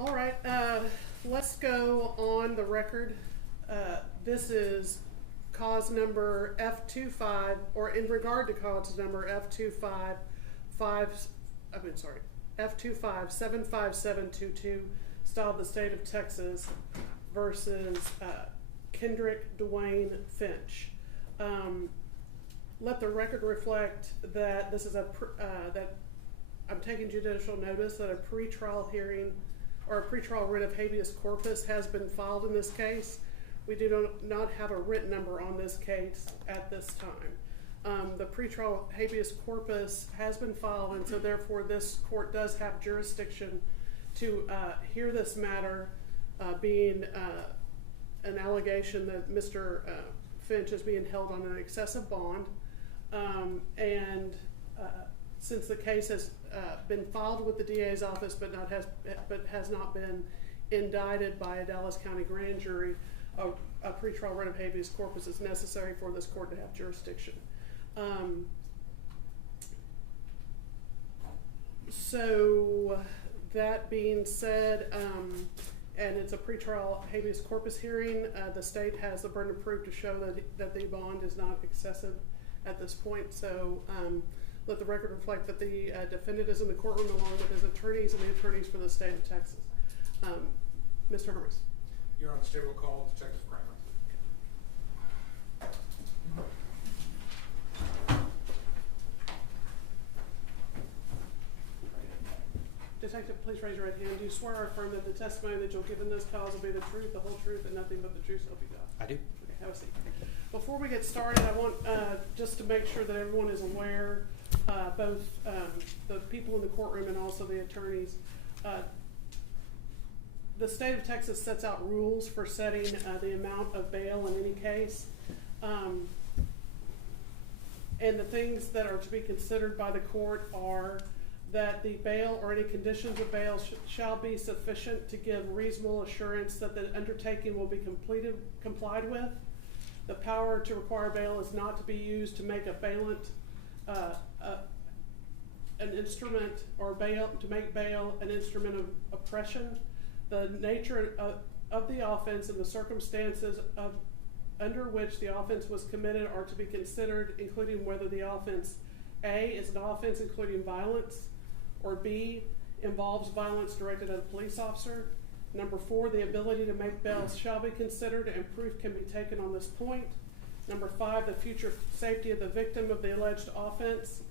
All right, let's go on the record. This is cause number F25, or in regard to cause number F25-75722, styled the state of Texas versus Kendrick Finch. Let the record reflect that this is that I'm taking judicial notice that a pretrial hearing or a pretrial writ of habeas corpus has been filed in this case. We do not have a written number on this case at this time. The pretrial habeas corpus has been filed, and so therefore this court does have jurisdiction to hear this matter, being an allegation that Mr. Finch is being held on an excessive bond. Since the case has been filed with the DA's office but has not been indicted by a Dallas County grand jury, a pretrial writ of habeas corpus is necessary for this court to have jurisdiction. So that being said, and it's a pretrial habeas corpus hearing, the state has the burden of proof to show that the bond is not excessive at this point. So let the record reflect that the defendant is in the courtroom along with his attorneys and the attorneys for the state of Texas. Mr. Hermes. You're on the state will call Detective Kramer. Detective, please raise your right hand. Do you swear or affirm that the testimony that you'll give in this cause will be the truth, the whole truth, and nothing but the truth, so help you God? I do. Okay, have a seat. Before we get started, I want just to make sure that everyone is aware, both the people in the courtroom and also the attorneys. The state of Texas sets out rules for setting the amount of bail in any case. And the things that are to be considered by the court are that the bail or any conditions of bail shall be sufficient to give reasonable assurance that the undertaking will be complied with. The power to require bail is not to be used to make a bailant an instrument, or to make bail an instrument of oppression. The nature of the offense and the circumstances under which the offense was committed are to be considered, including whether the offense A is an offense including violence, or B involves violence directed at a police officer. Number 4, the ability to make bail shall be considered and proof can be taken on this point. Number 5, the future safety of the victim of the alleged offense,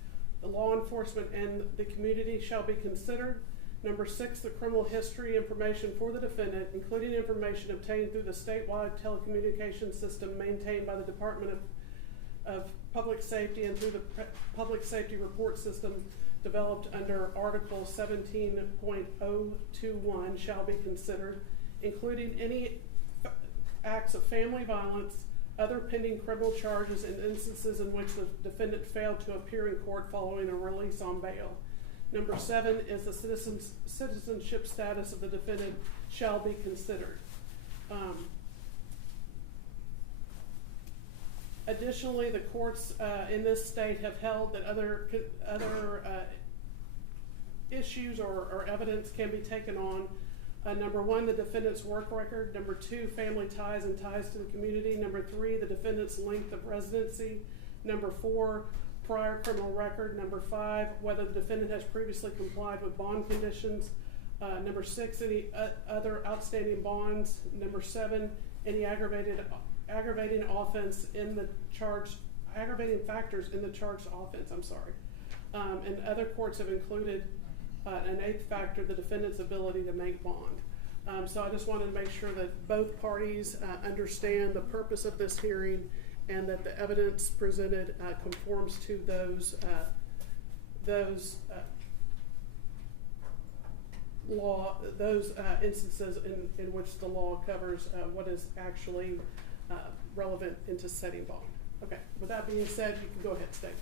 the law enforcement and the community shall be considered. Number 6, the criminal history information for the defendant, including information obtained through the statewide telecommunications system maintained by the Department of Public Safety and through the Public Safety Report System developed under Article 17.021 shall be considered, including any acts of family violence, other pending criminal charges, and instances in which the defendant failed to appear in court following a release on bail. Number 7 is the citizenship status of the defendant shall be considered. Additionally, the courts in this state have held that other issues or evidence can be taken on. Number 1, the defendant's work record. Number 2, family ties and ties to the community. Number 3, the defendant's length of residency. Number 4, prior criminal record. Number 5, whether the defendant has previously complied with bond conditions. Number 6, any other outstanding bonds. Number 7, any aggravating offense in the aggravating factors in the charged offense. And other courts have included an 8th factor, the defendant's ability to make bond. So I just wanted to make sure that both parties understand the purpose of this hearing and that the evidence presented conforms to those instances in which the law covers what is actually relevant into setting bond. Okay, with that being said, you can go ahead and state.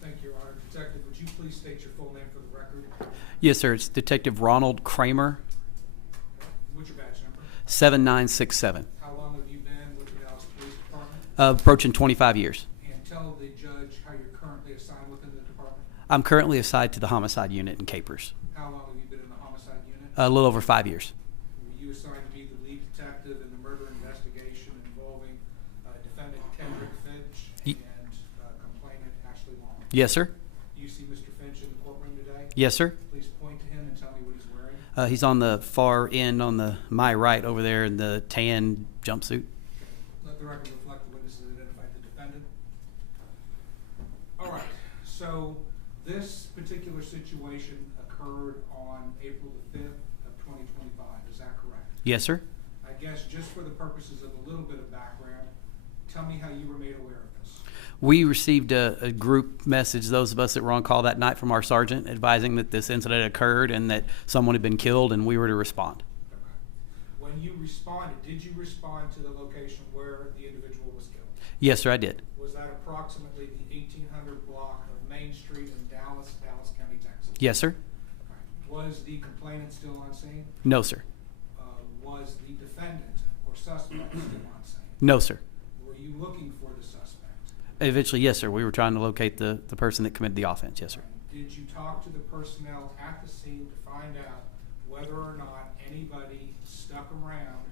Thank you, Your Honor. Detective, would you please state your full name for the record? Yes, sir. It's Detective Ronald Kramer, What's your badge number? 7967. How long have you been with the Dallas Police Department? Approaching 25 years. And tell the judge how you're currently assigned within the department. I'm currently assigned to the homicide unit in Capers. How long have you been in the homicide unit? A little over 5 years. Were you assigned to be the lead detective in the murder investigation involving defendant Kendrick Finch and complainant Ashlee Long? Yes, sir. Do you see Mr. Finch in the courtroom today? Yes, sir. Please point to him and tell me what he's wearing. He's on the far end on my right over there in the tan jumpsuit. Let the record reflect the witnesses identified the defendant. All right, so this particular situation occurred on April the 5th of 2025, is that correct? Yes, sir. I guess just for the purposes of a little bit of background, tell me how you were made aware of this. We received a group message, those of us that were on call that night, from our sergeant advising that this incident occurred and that someone had been killed, and we were to respond. Okay. When you responded, did you respond to the location where the individual was killed? Yes, sir, I did. Was that approximately the 1800 block of Main Street in Dallas County, Texas? Yes, sir. Okay. Was the complainant still on scene? No, sir. Was the defendant or suspect still on scene? No, sir. Were you looking for the suspect? Eventually, yes, sir. We were trying to locate the person that committed the offense. Yes, sir. Did you talk to the personnel at the scene to find out whether or not anybody stuck around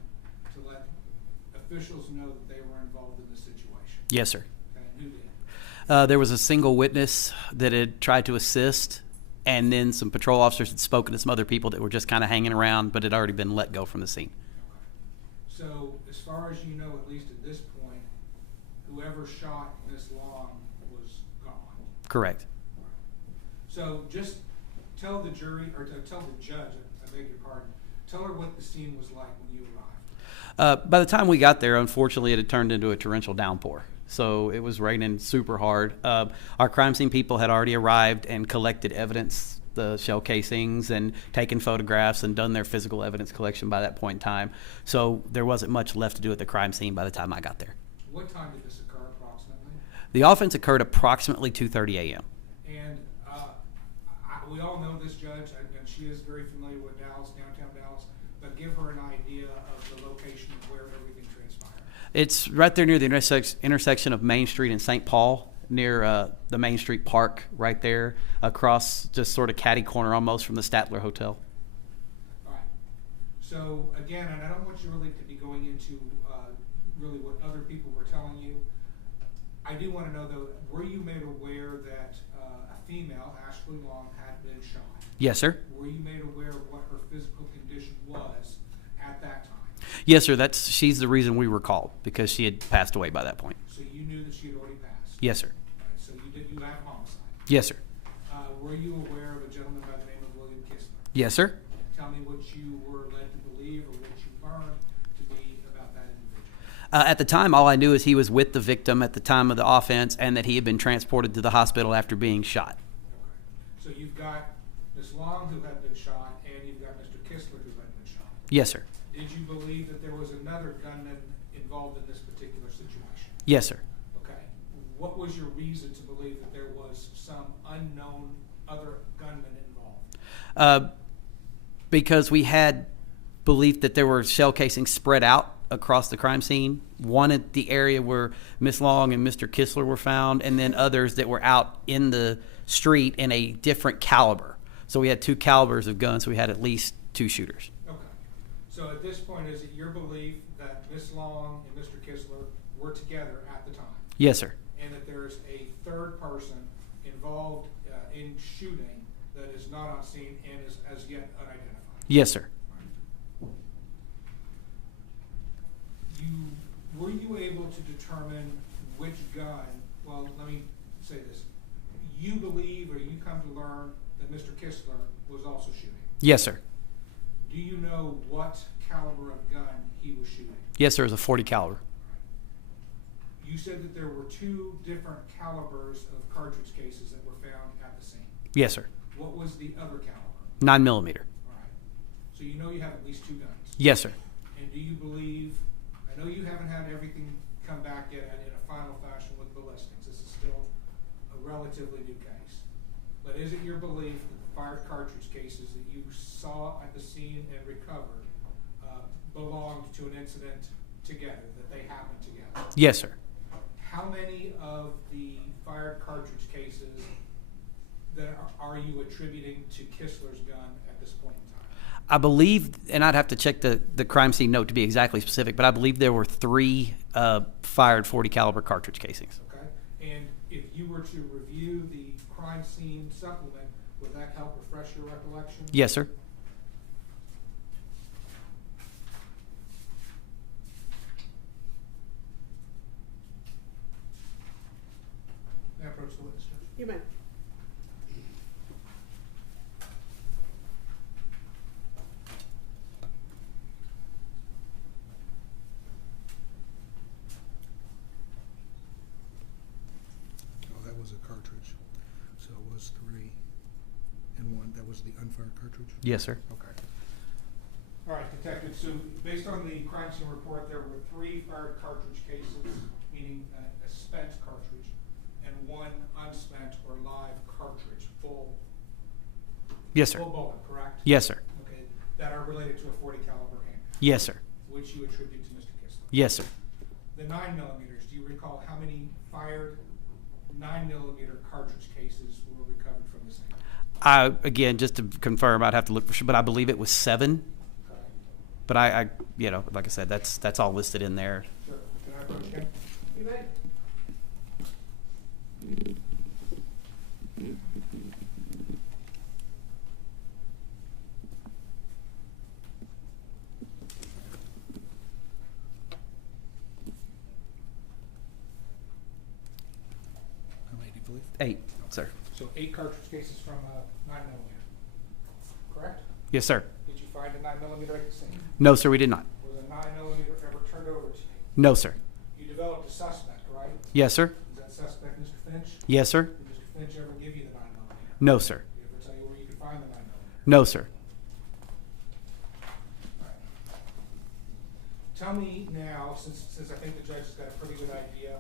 to let officials know that they were involved in this situation? Yes, sir. Okay, and who did? There was a single witness that had tried to assist, and then some patrol officers had spoken to some other people that were just kind of hanging around, but had already been let go from the scene. Okay. So, as far as you know, at least at this point, whoever shot Miss Long was gone. Correct. So, just tell the jury, or tell the judge, I beg your pardon, tell her what the scene was like when you arrived. By the time we got there, unfortunately, it had turned into a torrential downpour. So it was raining super hard. Our crime scene people had already arrived and collected evidence, the shell casings, and taken photographs and done their physical evidence collection by that point in time. So there wasn't much left to do at the crime scene by the time I got there. What time did this occur approximately? The offense occurred approximately 2:30 a.m. And we all know this judge, and she is very familiar with Dallas, downtown Dallas, but give her an idea of the location of where everything transpired. It's right there near the intersection of Main Street and St. Paul, near the Main Street Park, right there, across just sort of catty corner almost from the Statler Hotel. All right. So again, and I don't want you really to be going into really what other people were telling you. I do want to know though, were you made aware that a female, Ashlee Long, had been shot? Yes, sir. Were you made aware of what her physical condition was at that time? Yes, sir. She's the reason we were called, because she had passed away by that point. So you knew that she had already passed? Yes, sir. All right, so you had homicide? Yes, sir. Were you aware of a gentleman by the name of William Kistler? Yes, sir. Tell me what you were led to believe or what you learned to be about that individual. At the time, all I knew is he was with the victim at the time of the offense and that he had been transported to the hospital after being shot. Okay. So you've got Ms. Long who had been shot and you've got Mr. Kistler who had been shot. Yes, sir. Did you believe that there was another gunman involved in this particular situation? Yes, sir. Okay. What was your reason to believe that there was some unknown other gunman involved? Because we had belief that there were shell casings spread out across the crime scene. One at the area where Miss Long and Mr. Kistler were found, and then others that were out in the street in a different caliber. So we had two calibers of guns. So we had at least two shooters. Okay. So at this point, is it your belief that Miss Long and Mr. Kistler were together at the time? Yes, sir. And that there's a third person involved in shooting that is not on scene and is as yet unidentified? Yes, sir. Were you able to determine which gun, well, let me say this, you believe or you come to learn that Mr. Kistler was also shooting? Yes, sir. Do you know what caliber of gun he was shooting? Yes, sir. It was a .40 caliber. You said that there were two different calibers of cartridge cases that were found at the scene. Yes, sir. What was the other caliber? 9 millimeter. All right. So you know you have at least two guns? Yes, sir. And do you believe, I know you haven't had everything come back yet in a final fashion with ballistics. This is still a relatively new case. But is it your belief that the fired cartridge cases that you saw at the scene and recovered belonged to an incident together, that they happened together? Yes, sir. How many of the fired cartridge cases that are you attributing to Kistler's gun at this point in time? I believe, and I'd have to check the crime scene note to be exactly specific, but I believe there were 3 fired .40 caliber cartridge casings. Okay, and if you were to review the crime scene supplement, would that help refresh your recollection? Yes, sir. May I approach the witness, Judge? You may. Oh, that was a cartridge. So it was 3 and 1. That was the unfired cartridge? Yes, sir. Okay. All right, Detective, so based on the crime scene report, there were 3 fired cartridge cases, meaning a spent cartridge, and 1 unspent or live cartridge, full Yes, sir. full bullet, correct? Yes, sir. Okay, that are related to a .40 caliber handgun, Yes, sir. which you attribute to Mr. Kistler. Yes, sir. The 9mm, do you recall how many fired 9mm cartridge cases were recovered from the scene? Again, just to confirm, I'd have to look for sure, but I believe it was 7. Okay. But I like I said, that's all listed in there. Sure. Can I approach him? You may. How many do you believe? 8, sir. So 8 cartridge cases from a 9mm, correct? Yes, sir. Did you find a 9mm at the scene? No, sir, we did not. Was a 9mm ever turned over to you? No, sir. You developed a suspect, right? Yes, sir. Is that suspect Mr. Finch? Yes, sir. Did Mr. Finch ever give you the 9mm? No, sir. Did he ever tell you where you could find the 9mm? No, sir. Tell me now, since I think the judge has got a pretty good idea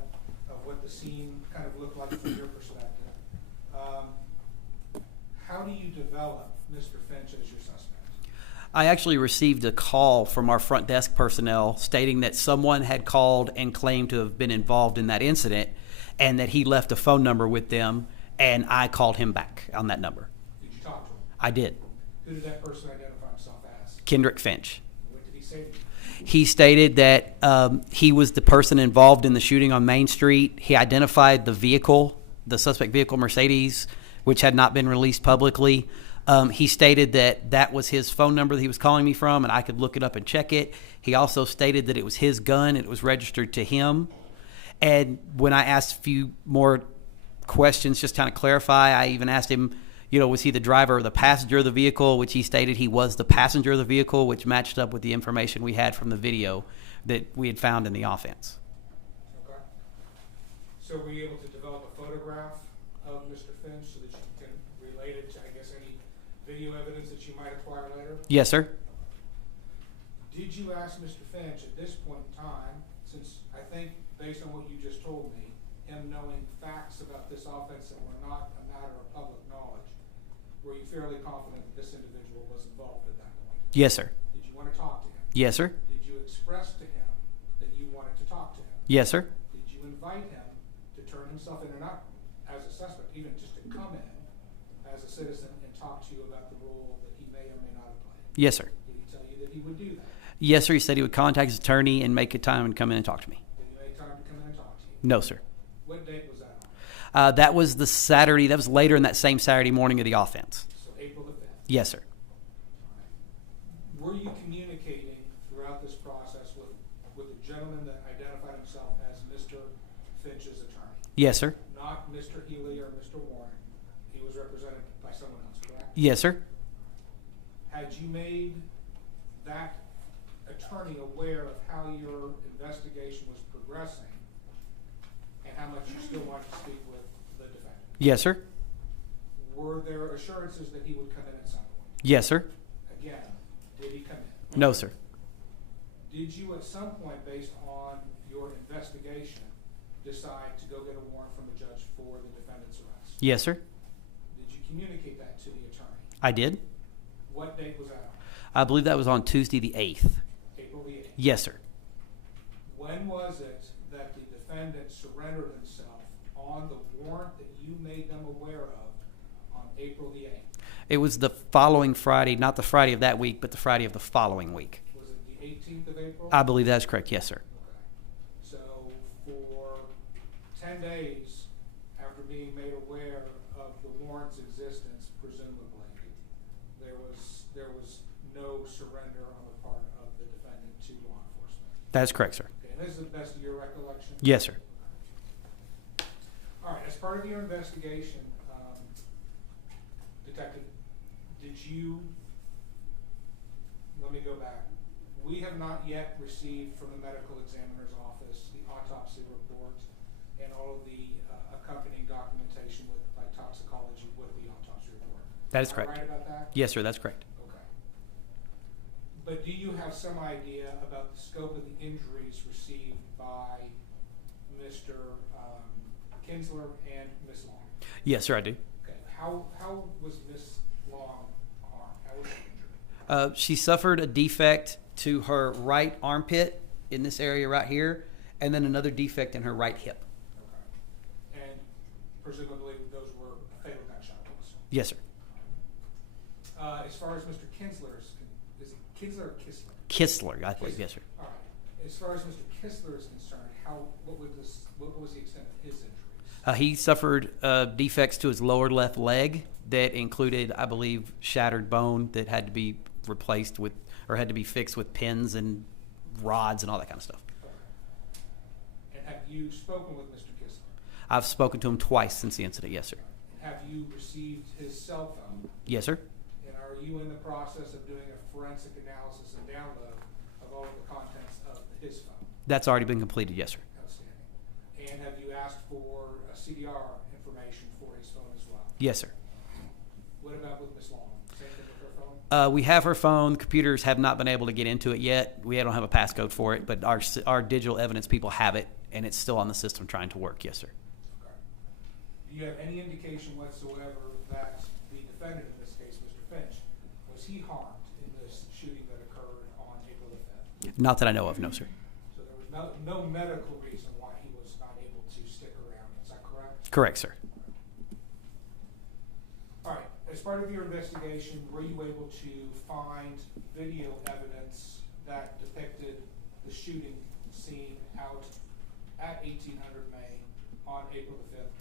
of what the scene kind of looked like from your perspective, how do you develop Mr. Finch as your suspect? I actually received a call from our front desk personnel stating that someone had called and claimed to have been involved in that incident and that he left a phone number with them, and I called him back on that number. Did you talk to him? I did. Who did that person identify himself as? Kendrick Finch. What did he say to you? He stated that he was the person involved in the shooting on Main Street. He identified the vehicle, the suspect vehicle, Mercedes, which had not been released publicly. He stated that that was his phone number that he was calling me from, and I could look it up and check it. He also stated that it was his gun, and it was registered to him. And when I asked a few more questions, just kind of clarify, I even asked him, was he the driver or the passenger of the vehicle, which he stated he was the passenger of the vehicle, which matched up with the information we had from the video that we had found in the offense. Okay. So were you able to develop a photograph of Mr. Finch so that you can relate it to, I guess, any video evidence that you might acquire later? Yes, sir. Did you ask Mr. Finch at this point in time, since I think based on what you just told me, him knowing facts about this offense that were not a matter of public knowledge, were you fairly confident that this individual was involved at that point? Yes, sir. Did you want to talk to him? Yes, sir. Did you express to him that you wanted to talk to him? Yes, sir. Did you invite him to turn himself in, or not as a suspect, even just to come in as a citizen and talk to you about the role that he may or may not have played? Yes, sir. Did he tell you that he would do that? Yes, sir. He said he would contact his attorney and make a time and come in and talk to me. Did he make time to come in and talk to you? No, sir. What date was that on? That was the Saturday. That was later in that same Saturday morning of the offense. So April the 5th. Yes, sir. Were you communicating throughout this process with the gentleman that identified himself as Mr. Finch's attorney? Yes, sir. Not Mr. Healy or Mr. Warren. He was represented by someone else, correct? Yes, sir. Had you made that attorney aware of how your investigation was progressing and how much you still wanted to speak with the defendant? Yes, sir. Were there assurances that he would come in at some point? Yes, sir. Again, did he come in? No, sir. Did you at some point, based on your investigation, decide to go get a warrant from the judge for the defendant's arrest? Yes, sir. Did you communicate that to the attorney? I did. What date was that on? I believe that was on Tuesday the 8th. April the 8th. Yes, sir. When was it that the defendant surrendered himself on the warrant that you made them aware of on April the 8th? It was the following Friday, not the Friday of that week, but the Friday of the following week. Was it the 18th of April? I believe that's correct. Yes, sir. Okay. So for 10 days after being made aware of the warrant's existence, presumably, there was no surrender on the part of the defendant to law enforcement. That's correct, sir. Okay, and this is the best of your recollection? Yes, sir. All right, as part of your investigation, Detective, let me go back. We have not yet received from the medical examiner's office the autopsy report and all of the accompanying documentation by toxicology with the autopsy report. That is Am I correct. right about that? Yes, sir. That's correct. Okay. But do you have some idea about the scope of the injuries received by Mr. Kinsler and Ms. Long? Yes, sir. I do. Okay. How was Ms. Long harmed? How was she injured? She suffered a defect to her right armpit in this area right here, and then another defect in her right hip. Okay. And presumably those were fatal gunshot wounds. Yes, sir. As far as Mr. Kinsler is it Kinsler or Kistler? Kistler, I believe. Yes, sir. All right. As far as Mr. Kistler is concerned, what was the extent of his injuries? He suffered defects to his lower left leg that included, I believe, shattered bone that had to be replaced with, or had to be fixed with pins and rods and all that kind of stuff. Okay. And have you spoken with Mr. Kistler? I've spoken to him twice since the incident. Yes, sir. And have you received his cell phone? Yes, sir. And are you in the process of doing a forensic analysis and download of all of the contents of his phone? That's already been completed. Yes, sir. Outstanding. And have you asked for CDR information for his phone as well? Yes, sir. What about with Ms. Long? Same thing with her phone? We have her phone. Computers have not been able to get into it yet. We don't have a passcode for it, but our digital evidence people have it, and it's still on the system trying to work. Yes, sir. Okay. Do you have any indication whatsoever that the defendant in this case, Mr. Finch, was he harmed in this shooting that occurred on April the 5th? Not that I know of. No, sir. So there was no medical reason why he was not able to stick around. Is that correct? Correct, sir. All right. As part of your investigation, were you able to find video evidence that depicted the shooting scene out at 1800 Main on April the 5th,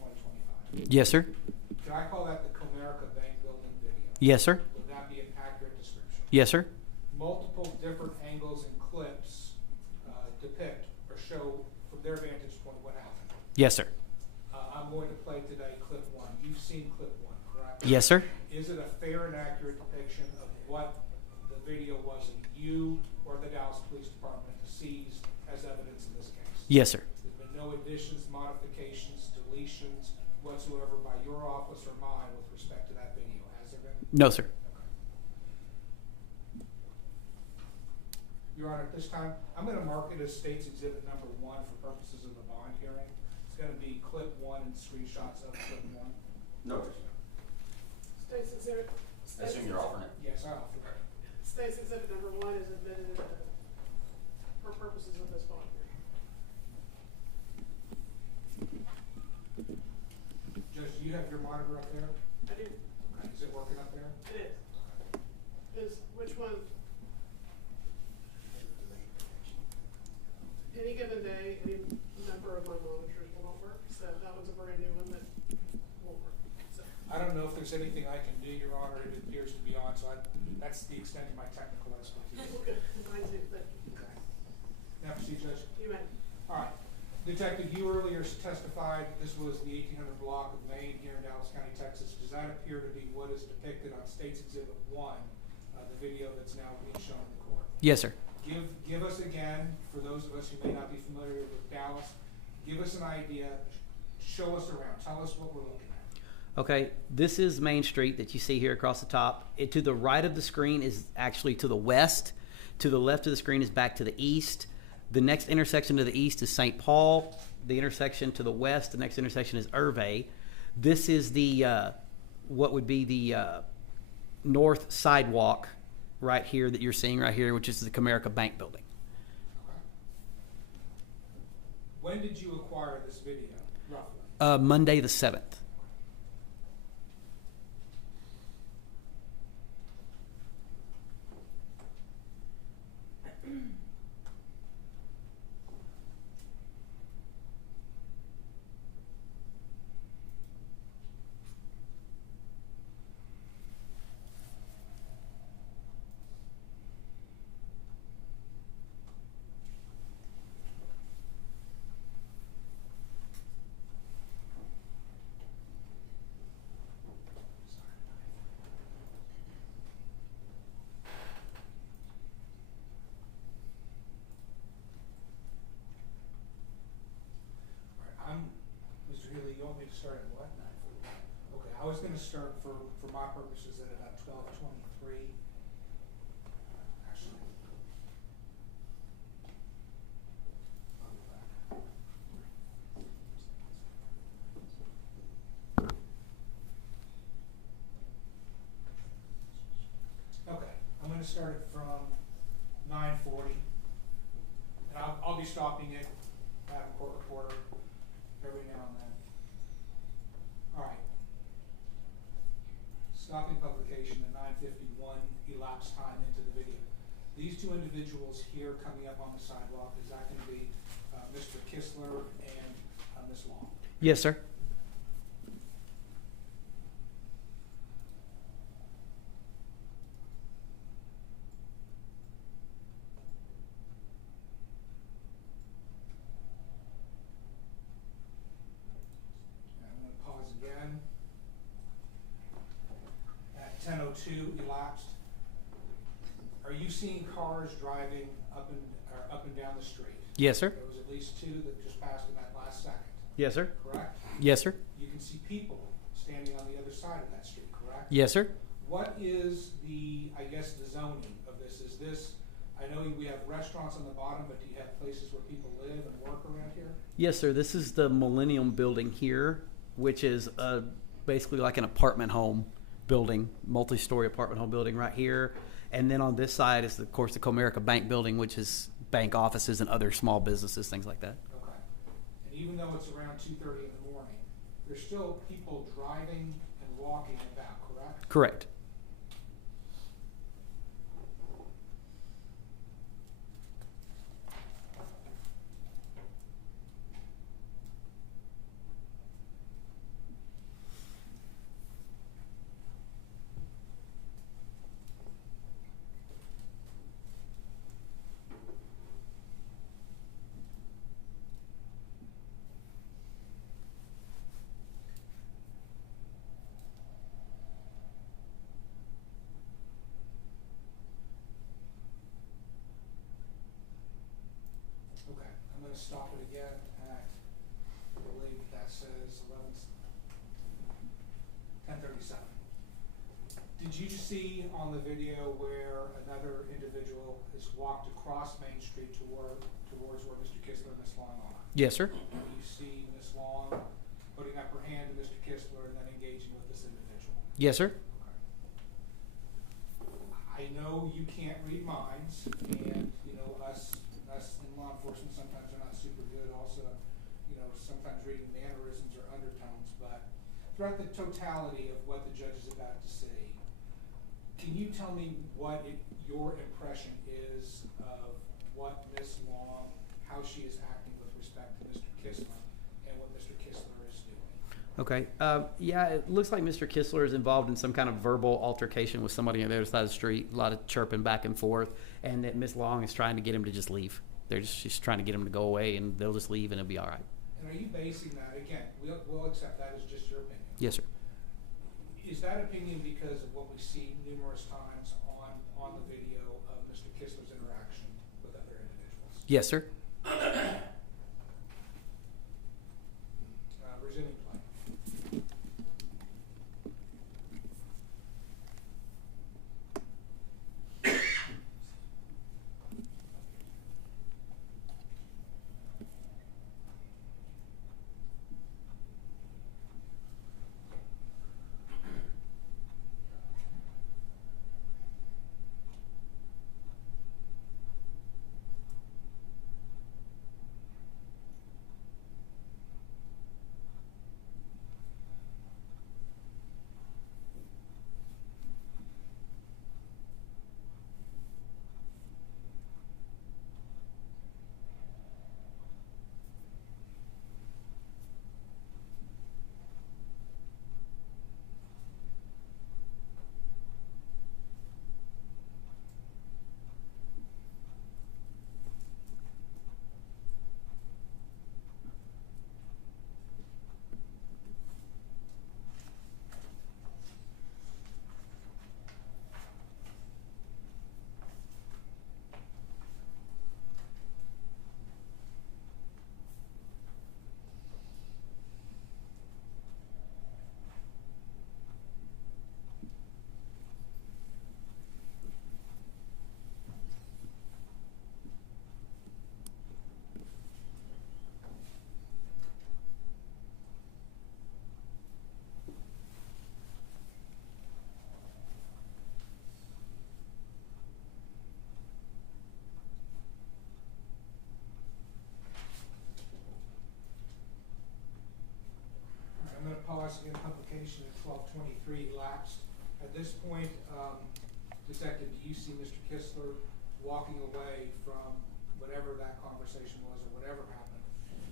2025? Yes, sir. Can I call that the Comerica Bank Building video? Yes, sir. Would that be an accurate description? Yes, sir. Multiple different angles and clips depict or show from their vantage point what happened. Yes, sir. I'm going to play today clip 1. You've seen clip 1, correct? Yes, sir. Is it a fair and accurate depiction of what the video was that you or the Dallas Police Department seized as evidence in this case? Yes, sir. There's been no additions, modifications, deletions whatsoever by your office or mine with respect to that video, has there been? No, sir. Your Honor, at this time, I'm going to mark it as State's Exhibit Number 1 for purposes of the bond hearing. It's going to be clip 1 and screenshots of clip 1. No, State's exhibit. I assume you're alternate. Yes, I offer that. State's exhibit number 1 is admitted for purposes of this bond hearing. Judge, do you have your monitor up there? I do. Okay. Is it working up there? It is. Which one? Any given day, any number of my monitors will not work. So that one's a brand new one that won't work. So. I don't know if there's anything I can do, Your Honor. It appears to be on, so that's the extent of my technical expertise. Okay. Mine too. Thank you. Okay. Now proceed, Judge. You may. All right. Detective, you earlier testified this was the 1800 block of Main here in Dallas County, Texas. Does that appear to be what is depicted on State's Exhibit 1, the video that's now being shown in the court? Yes, sir. Give us again, for those of us who may not be familiar with Dallas, give us an idea, show us around, tell us what we're looking at. Okay, this is Main Street that you see here across the top. To the right of the screen is actually to the west. To the left of the screen is back to the east. The next intersection to the east is St. Paul. The intersection to the west, the next intersection is Hervey. This is the what would be the north sidewalk right here that you're seeing right here, which is the Comerica Bank Building. Okay. When did you acquire this video, roughly? Monday the 7th. start for my purposes at about 12:23. Actually, I'll go back. Okay, I'm going to start it from 9:40, and I'll be stopping it, having court reporter every now and then. All right. Stopping publication at 9:51 elapsed time into the video. These two individuals here coming up on the sidewalk, is that going to be Mr. Kistler and Ms. Long? Yes, sir. I'm going to pause again. At 10:02 elapsed. Are you seeing cars driving up and down the street? Yes, sir. There was at least two that just passed in that last second, Yes, sir. correct? Yes, sir. You can see people standing on the other side of that street, correct? Yes, sir. What is the, I guess, the zoning of this? Is this, I know we have restaurants on the bottom, but do you have places where people live and work around here? Yes, sir. This is the Millennium Building here, which is basically like an apartment home building, multi-story apartment home building right here. And then on this side is, of course, the Comerica Bank building, which is bank offices and other small businesses, things like that. Okay. And even though it's around 2:30 in the morning, there's still people driving and walking about, correct? Correct. Okay, I'm gonna stop it again at, I believe that says 10:37. Did you see on the video where another individual has walked across Main Street towards where Mr. Kistler and Ms. Long are? Yes, sir. And you see Ms. Long putting up her hand to Mr. Kistler and then engaging with this individual? Yes, sir. I know you can't read minds, and, you know, us in law enforcement sometimes are not super good also, you know, sometimes reading mannerisms or undertones, but throughout the totality of what the judge is about to say, can you tell me what your impression is of what Ms. Long, how she is acting with respect to Mr. Kistler and what Mr. Kistler is doing? Okay. Yeah, it looks like Mr. Kistler is involved in some kind of verbal altercation with somebody on the other side of the street, a lot of chirping back and forth, and that Ms. Long is trying to get him to just leave. She's trying to get him to go away, and they'll just leave, and it'll be all right. And are you basing that, again, we'll accept that as just your opinion? Yes, sir. Is that opinion because of what we see numerous times on the video of Mr. Kistler's interaction with other individuals? Yes, sir. Resuming play. you see Mr. Kistler walking away from whatever that conversation was or whatever happened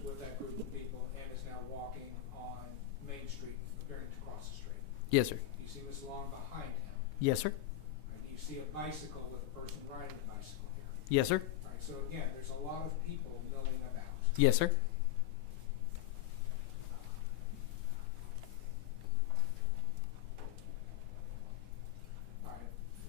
with that group of people and is now walking on Main Street, appearing to cross the street. Yes, sir. You see Ms. Long behind him. Yes, sir. Right, you see a bicycle with a person riding a bicycle here. Yes, sir. Right, so again, there's a lot of people milling about. Yes, sir. All right,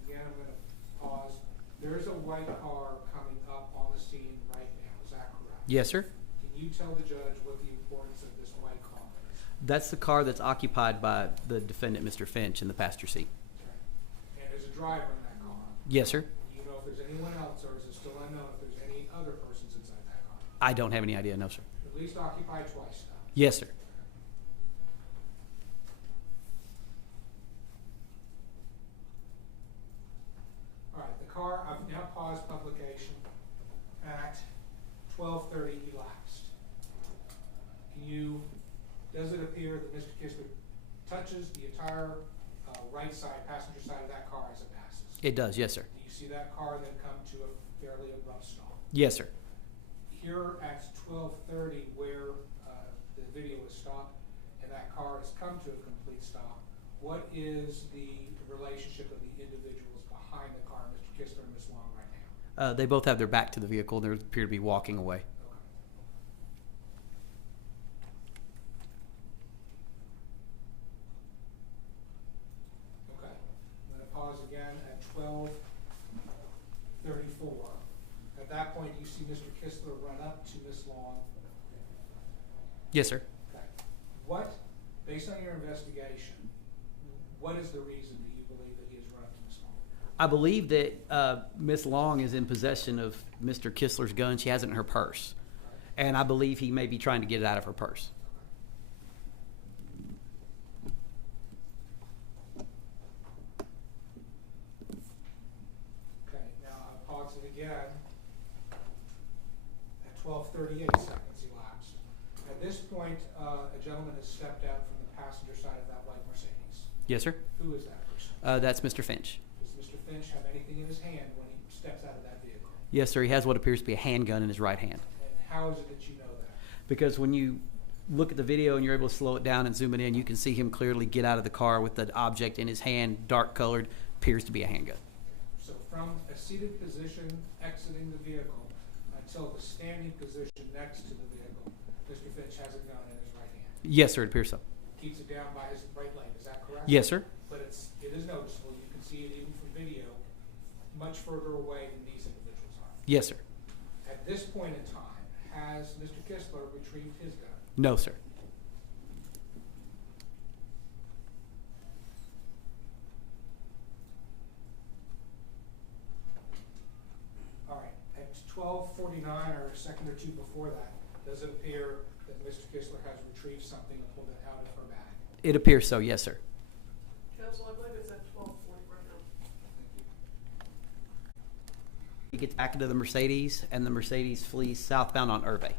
again, I'm going to pause. There is a white car coming up on the scene right now. Is that correct? Yes, sir. Can you tell the judge what the importance of this white car is? That's the car that's occupied by the defendant, Mr. Finch, in the passenger seat. Okay. And there's a driver in that car. Yes, sir. Do you know if there's anyone else, or is it still unknown if there's any other persons inside that car? I don't have any idea, no, sir. At least occupied twice now. Yes, sir. All right, the car, I've now paused publication at 12:30 elapsed. Does it appear that Mr. Kistler touches the entire right side, passenger side of that car as it passes? It does, yes, sir. Do you see that car then come to a fairly abrupt stop? Yes, sir. Here at 12:30, where the video is stopped and that car has come to a complete stop, what is the relationship of the individuals behind the car, Mr. Kistler and Ms. Long, right now? They both have their back to the vehicle. They appear to be walking away. Okay. I'm going to pause again at 12:34. At that point, you see Mr. Kistler run up to Ms. Long. Yes, sir. Okay. Based on your investigation, what is the reason that you believe that he has run up to Ms. Long? I believe that Miss Long is in possession of Mr. Kistler's gun. She has it in her purse. And I believe he may be trying to get it out of her purse. Okay, now I'll pause it again at 12:38 seconds elapsed. At this point, a gentleman has stepped out from the passenger side of that white Mercedes. Yes, sir. Who is that person? That's Mr. Finch. Does Mr. Finch have anything in his hand when he steps out of that vehicle? Yes, sir. He has what appears to be a handgun in his right hand. And how is it that you know that? Because when you look at the video and you're able to slow it down and zoom it in, you can see him clearly get out of the car with the object in his hand, dark colored, appears to be a handgun. So from a seated position exiting the vehicle until the standing position next to the vehicle, Mr. Finch has a gun in his right hand. Yes, sir. It appears so. Keeps it down by his right leg, is that correct? Yes, sir. But it is noticeable, you can see it even from video, much further away than these individuals are. Yes, sir. At this point in time, has Mr. Kistler retrieved his gun? No, sir. All right, at 12:49 or a second or two before that, does it appear that Mr. Kistler has retrieved something and pulled it out of her bag? It appears so, yes, sir. Counsel, I believe it's at 12:40 right now. Thank you. He gets back into the Mercedes, and the Mercedes flees southbound on Irvay.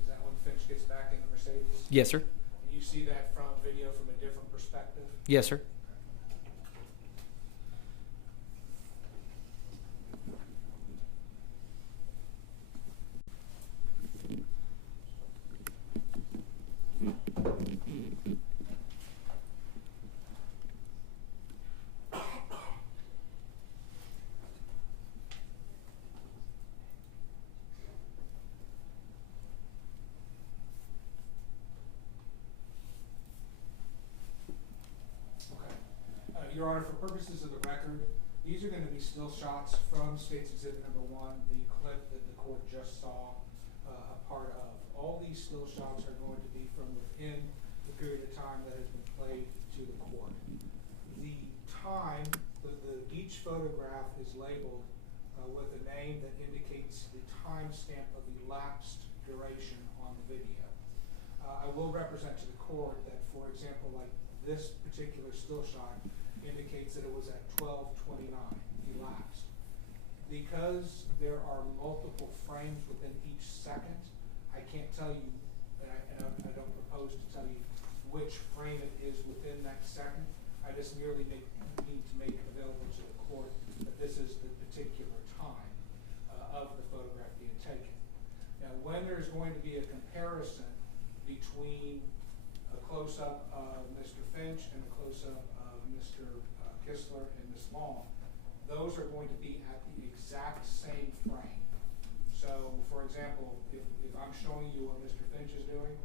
Is that when Finch gets back in the Mercedes? Yes, sir. And you see that from video from a different perspective? Yes, sir. Your Honor, for purposes of the record, these are going to be still shots from State's Exhibit Number 1, the clip that the court just saw a part of. All these still shots are going to be from within the period of time that has been played to the court. The time, each photograph is labeled with a name that indicates the time stamp of the elapsed duration on the video. I will represent to the court that, for example, like this particular still shot indicates that it was at 12:29 elapsed. Because there are multiple frames within each second, I can't tell you, and I don't propose to tell you which frame it is within that second. I just merely need to make it available to the court that that this is the particular time of the photograph being taken. Now, when there's going to be a comparison between a close-up of Mr. Finch and a close-up of Mr. Kistler and Ms. Long, those are going to be at the exact same frame. So, for example, if I'm showing you what Mr. Finch is doing,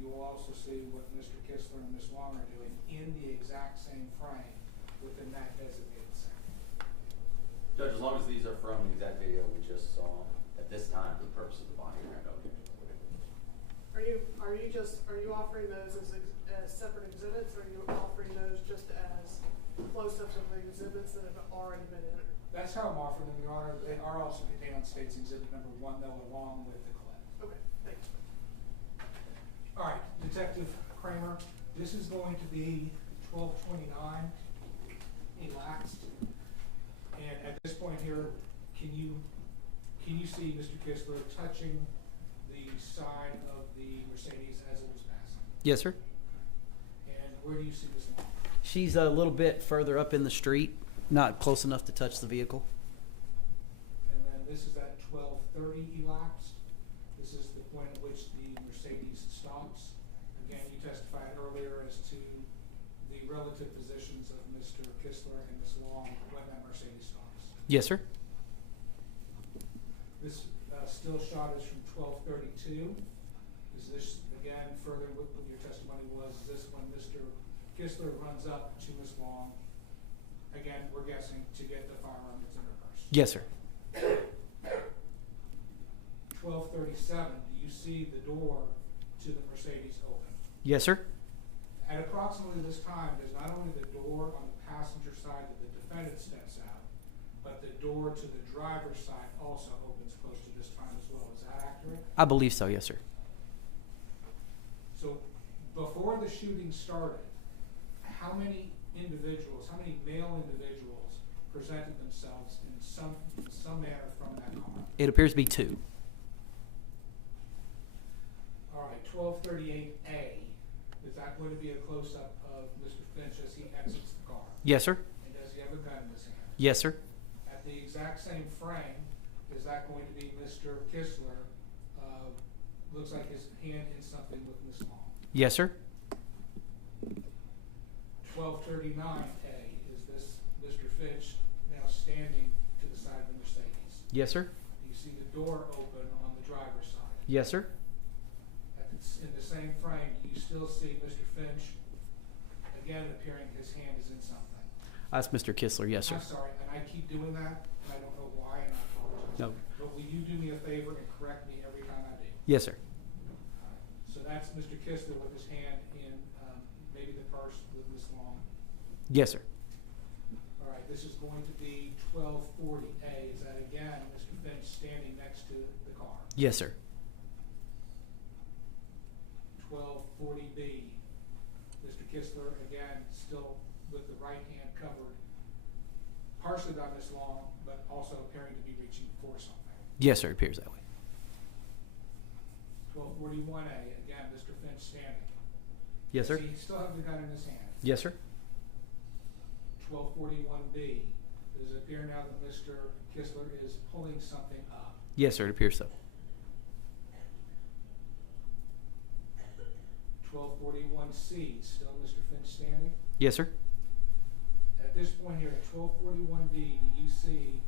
you will also see what Mr. Kistler and Ms. Long are doing in the exact same frame within that designated second. Judge, as long as these are from the exact video we just saw at this time for the purpose of the bond hearing, I don't care. Are you offering those as separate exhibits, or are you offering those just as close-ups of the exhibits that have already been entered? That's how I'm offering them, Your Honor. They are also contained on State's Exhibit number 1, though, along with the clip. Okay, thanks. All right, Detective Kramer, this is going to be 12:29 elapsed. And at this point here, can you see Mr. Kistler touching the side of the Mercedes as it was passing? Yes, sir. And where do you see Ms. Long? She's a little bit further up in the street, not close enough to touch the vehicle. And then this is at 12:30 elapsed. This is the point at which the Mercedes stops. Again, you testified earlier as to the relative positions of Mr. Kistler and Ms. Long when that Mercedes stops. Yes, sir. This still shot is from 12:32. Is this, again, further what your testimony was? Is this when Mr. Kistler runs up to Ms. Long? Again, we're guessing to get the firearm that's in her purse. Yes, sir. 12:37, do you see the door to the Mercedes open? Yes, sir. At approximately this time, there's not only the door on the passenger side that the defendant steps out, but the door to the driver's side also opens close to this time as well. Is that accurate? I believe so, yes, sir. So before the shooting started, how many individuals, how many male individuals presented themselves in some manner from that car? It appears to be 2. All right, 12:38A, is that going to be a close-up of Mr. Finch as he exits the car? Yes, sir. And does he have a gun in his hand? Yes, sir. At the exact same frame, is that going to be Mr. Kistler? Looks like his hand in something with Ms. Long. Yes, sir. 12:39A, is this Mr. Finch now standing to the side of the Mercedes? Yes, sir. Do you see the door open on the driver's side? Yes, sir. In the same frame, do you still see Mr. Finch, again appearing his hand is in something? That's Mr. Kistler, yes, sir. I'm sorry, and I keep doing that, and I don't know why, and I apologize. No. But will you do me a favor and correct me every time I do? Yes, sir. So that's Mr. Kistler with his hand in maybe the purse with Ms. Long. Yes, sir. All right, this is going to be 12:40A. Is that again Mr. Finch standing next to the car? Yes, sir. 12:40B. Mr. Kistler again still with the right hand covered, partially by Ms. Long, but also appearing to be reaching for something. Yes, sir. It appears that way. 12:41A. Again, Mr. Finch standing. Yes, sir. Does he still have the gun in his hand? Yes, sir. 12:41B. Does it appear now that Mr. Kistler is pulling something up? Yes, sir. It appears so. 12:41C. Still Mr. Finch standing? Yes, sir. At this point here, at 12:41D, do you see?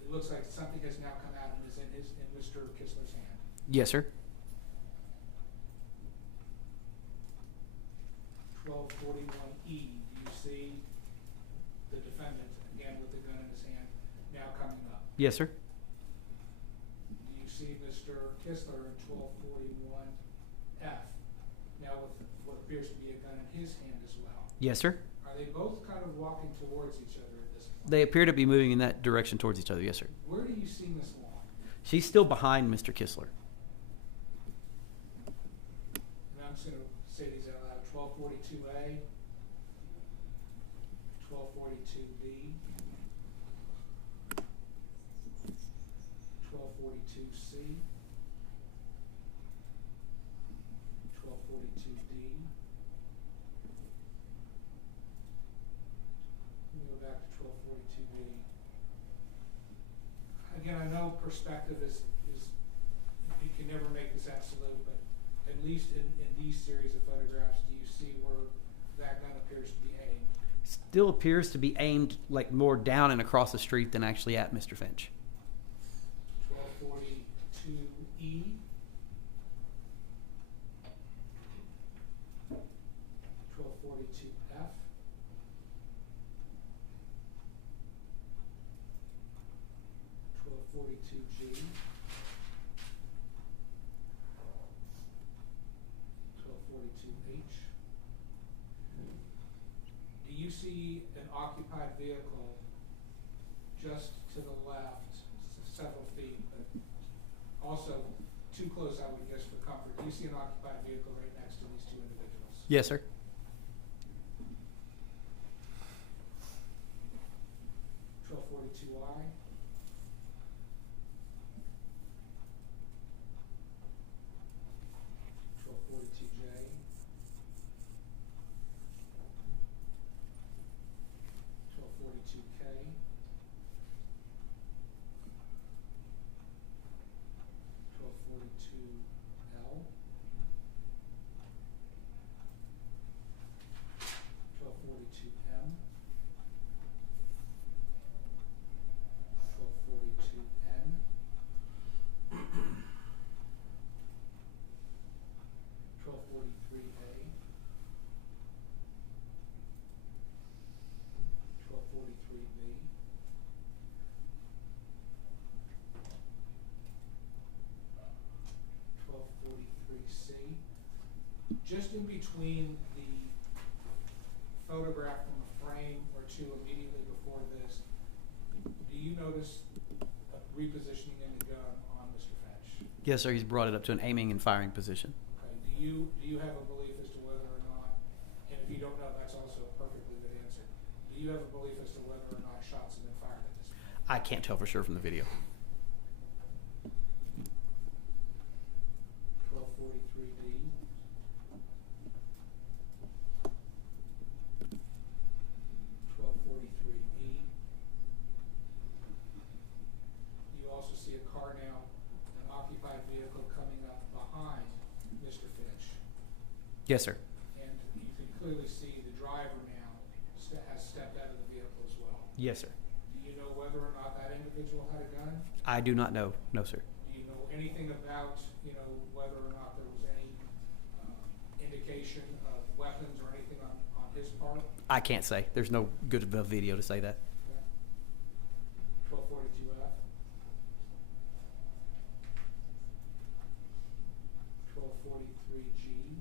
It looks like something has now come out and is in Mr. Kistler's hand. Yes, sir. 12:41E. Do you see the defendant again with the gun in his hand now coming up? Yes, sir. Do you see Mr. Kistler in 12:41F now with what appears to be a gun in his hand as well? Yes, sir. Are they both kind of walking towards each other at this point? They appear to be moving in that direction towards each other. Yes, sir. Where do you see Ms. Long? She's still behind Mr. Kistler. And I'm just going to say these out loud. 12:42A, 12:42B, 12:42C, 12:42D. Let me go back to know perspective is you can never make this absolute, but at least in these series of photographs, do you see where that gun appears to be aimed? Still appears to be aimed like more down and across the street than actually at Mr. Finch. 1242E. 1242F. 1242G. 1242H. Do you see an occupied vehicle just to the left, several feet, but also too close, I would guess, for comfort? Do you see an occupied vehicle right next to these two individuals? Yes, sir. 1242I. 1242J. 1242K. 1242L. 1242M. 1242N. 1243A. 1243B. 1243C. Just in between the photograph from a frame or two immediately before this, do you notice a repositioning in the gun on Mr. Finch? Yes, sir. He's brought it up to an aiming and firing position. Okay. Do you have a belief as to whether or not, and if you don't know, that's also a perfectly good answer. Do you have a belief as to whether or not shots have been fired at this point? I can't tell for sure from the video. 1243B. 1243E. You also see a car now, an occupied vehicle coming up behind Mr. Finch. Yes, sir. And you can clearly see the driver now has stepped out of the vehicle as well. Yes, sir. Do you know whether or not that individual had a gun? I do not know. No, sir. Do you know anything about, whether or not there was any indication of weapons or anything on his part? I can't say. There's no good enough video to say that. 1242F. 1243G.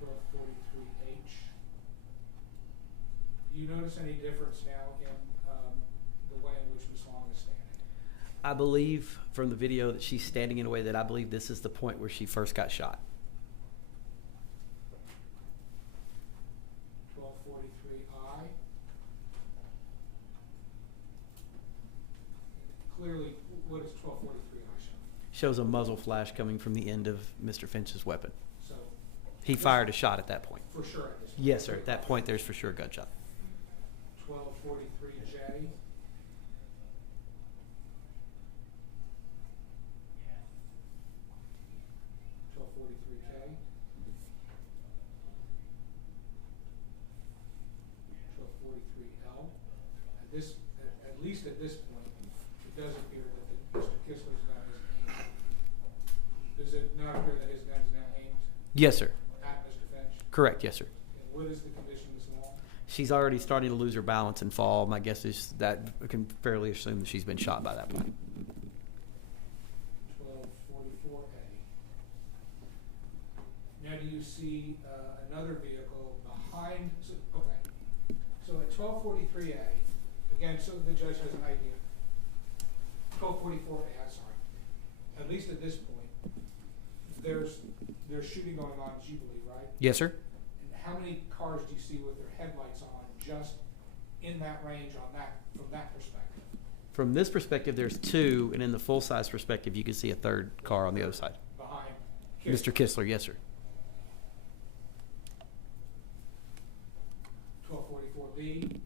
1243H. Do you notice any difference now in the way in which Ms. Long is standing? I believe from the video that she's standing in a way that I believe this is the point where she first got shot. 1243I. Clearly, what does 1243I show? Shows a muzzle flash coming from the end of Mr. Finch's weapon. So, He fired a shot at that point. for sure at this point. Yes, sir. At that point, there's for sure a gunshot. 1243J. 1243K. 1243L. At least at this point, it does appear that Mr. Kistler's gun is aimed. Does it not appear that his gun is now aimed Yes, sir. at Mr. Finch? Correct. Yes, sir. And what is the condition, Ms. Long? She's already starting to lose her balance and fall. My guess is that we can fairly assume that she's been shot by that point. 1244A. Now, do you see another vehicle behind? So at 1243A, again, so the judge has an idea. 1244A, I'm sorry. At least at this point, there's shooting going on, as you believe, right? Yes, sir. And how many cars do you see with their headlights on just in that range from that perspective? From this perspective, there's two, and in the full-size perspective, you can see a third car on the other side. Behind Mr. Kistler, yes, sir. 1244B.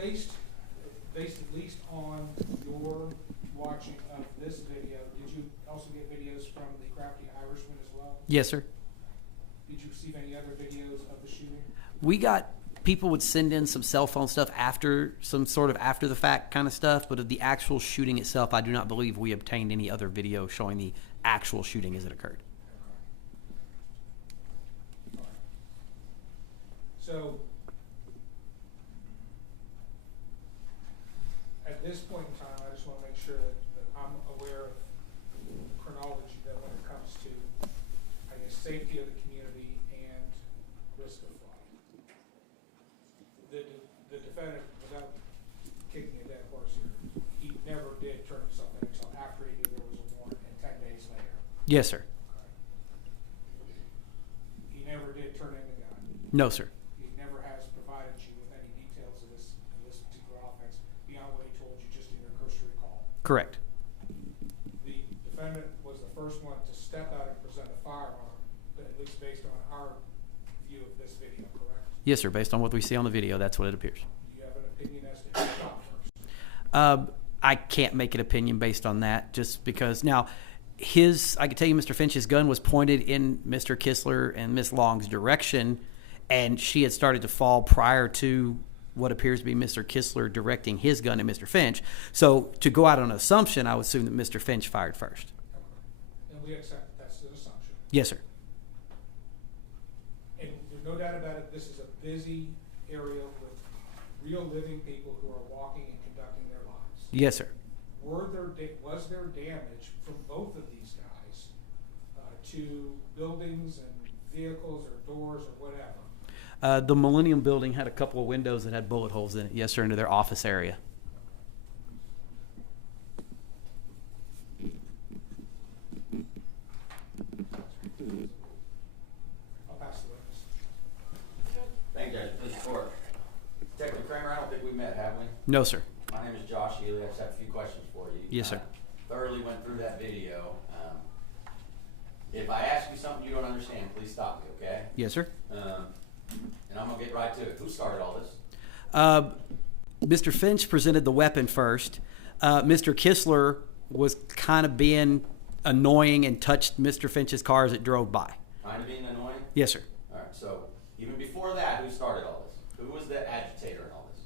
based at least on your watching of this video, did you also get videos from the Crafty Irishman as well? Yes, sir. Did you receive any other videos of the shooting? We got people would send in some cell phone stuff after some sort of after the fact kind of stuff, but of the actual shooting itself, I do not believe we obtained any other video showing the actual shooting as it occurred. All right. So, at this point in time, I just want to make sure that I'm aware of chronology that when it comes to, I guess, safety of the community and risk of flight. The defendant, without kicking a dead horse here, he never did turn himself in until after he knew there was a warrant and 10 days later. Yes, sir. Okay. He never did turn in the gun. No, sir. He never has provided you with any details of this particular offense beyond what he told you just in your cursory call. Correct. The defendant was the first one to step out and present a firearm, but at least based on our view of this video, correct? Yes, sir. Based on what we see on the video, that's what it appears. Do you have an opinion as to who shot first? I can't make an opinion based on that just because now I can tell you Mr. Finch's gun was pointed in Mr. Kistler and Miss Long's direction, and she had started to fall prior to what appears to be Mr. Kistler directing his gun at Mr. Finch. So to go out on an assumption, I would assume that Mr. Finch fired first. Okay. And we accept that that's an assumption. Yes, sir. And there's no doubt about it, this is a busy area with real living people who are walking and conducting their lives. Yes, sir. Was there damage from both of these guys to buildings and vehicles or doors or whatever? The Millennium Building had a couple of windows that had bullet holes in it. Yes, sir, into their office area. I'll pass the witness. Thank you, Judge. This court. Detective Kramer, I don't think we met, have we? No, sir. My name is Josh Healy. I just have a few questions for you. Yes, sir. Thoroughly went through that video. If I ask you something you don't understand, please stop me, okay? Yes, sir. And I'm gonna get right to it. Who started all this? Mr. Finch presented the weapon first. Mr. Kistler was kind of being annoying and touched Mr. Finch's car as it drove by. Kind of being annoying? Yes, sir. All right, so even before that, who started all this? Who was the agitator in all this?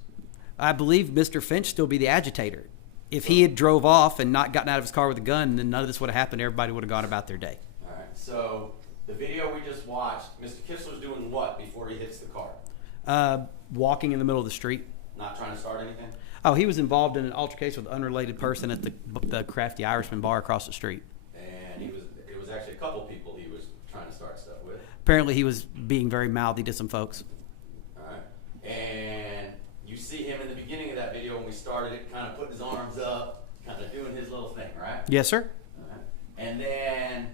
I believe Mr. Finch still be the agitator. If he had drove off and not gotten out of his car with a gun, then none of this would have happened. Everybody would have gone about their day. All right, so the video we just watched, Mr. Kistler's doing what before he hits the car? Walking in the middle of the street. Not trying to start anything? Oh, he was involved in an altercation with an unrelated person at the Crafty Irishman bar across the street. And it was actually a couple people he was trying to start stuff with. Apparently, he was being very mouthy to some folks. All right. And you see him in the beginning of that video when we started it, kind of putting his arms up, kind of doing his little thing, right? Yes, sir. All right. And then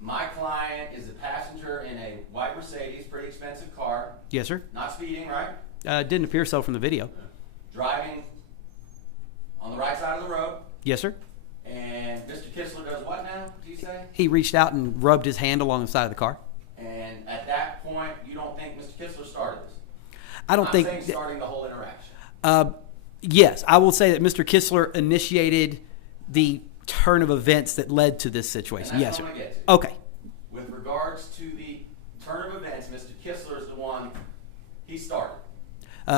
my client is a passenger in a white Mercedes, pretty expensive car. Yes, sir. Not speeding, right? Didn't appear so from the video. Driving on the right side of the road. Yes, sir. And Mr. Kistler does what now, do you say? He reached out and rubbed his hand along the side of the car. And at that point, you don't think Mr. Kistler started this? I don't I'm think. saying starting the whole interaction. Yes, I will say that Mr. Kistler initiated the turn of events that led to this situation. And Yes, that's sir. what I'm gonna get to. Okay. With regards to the turn of events, Mr. Kistler is the one, he started.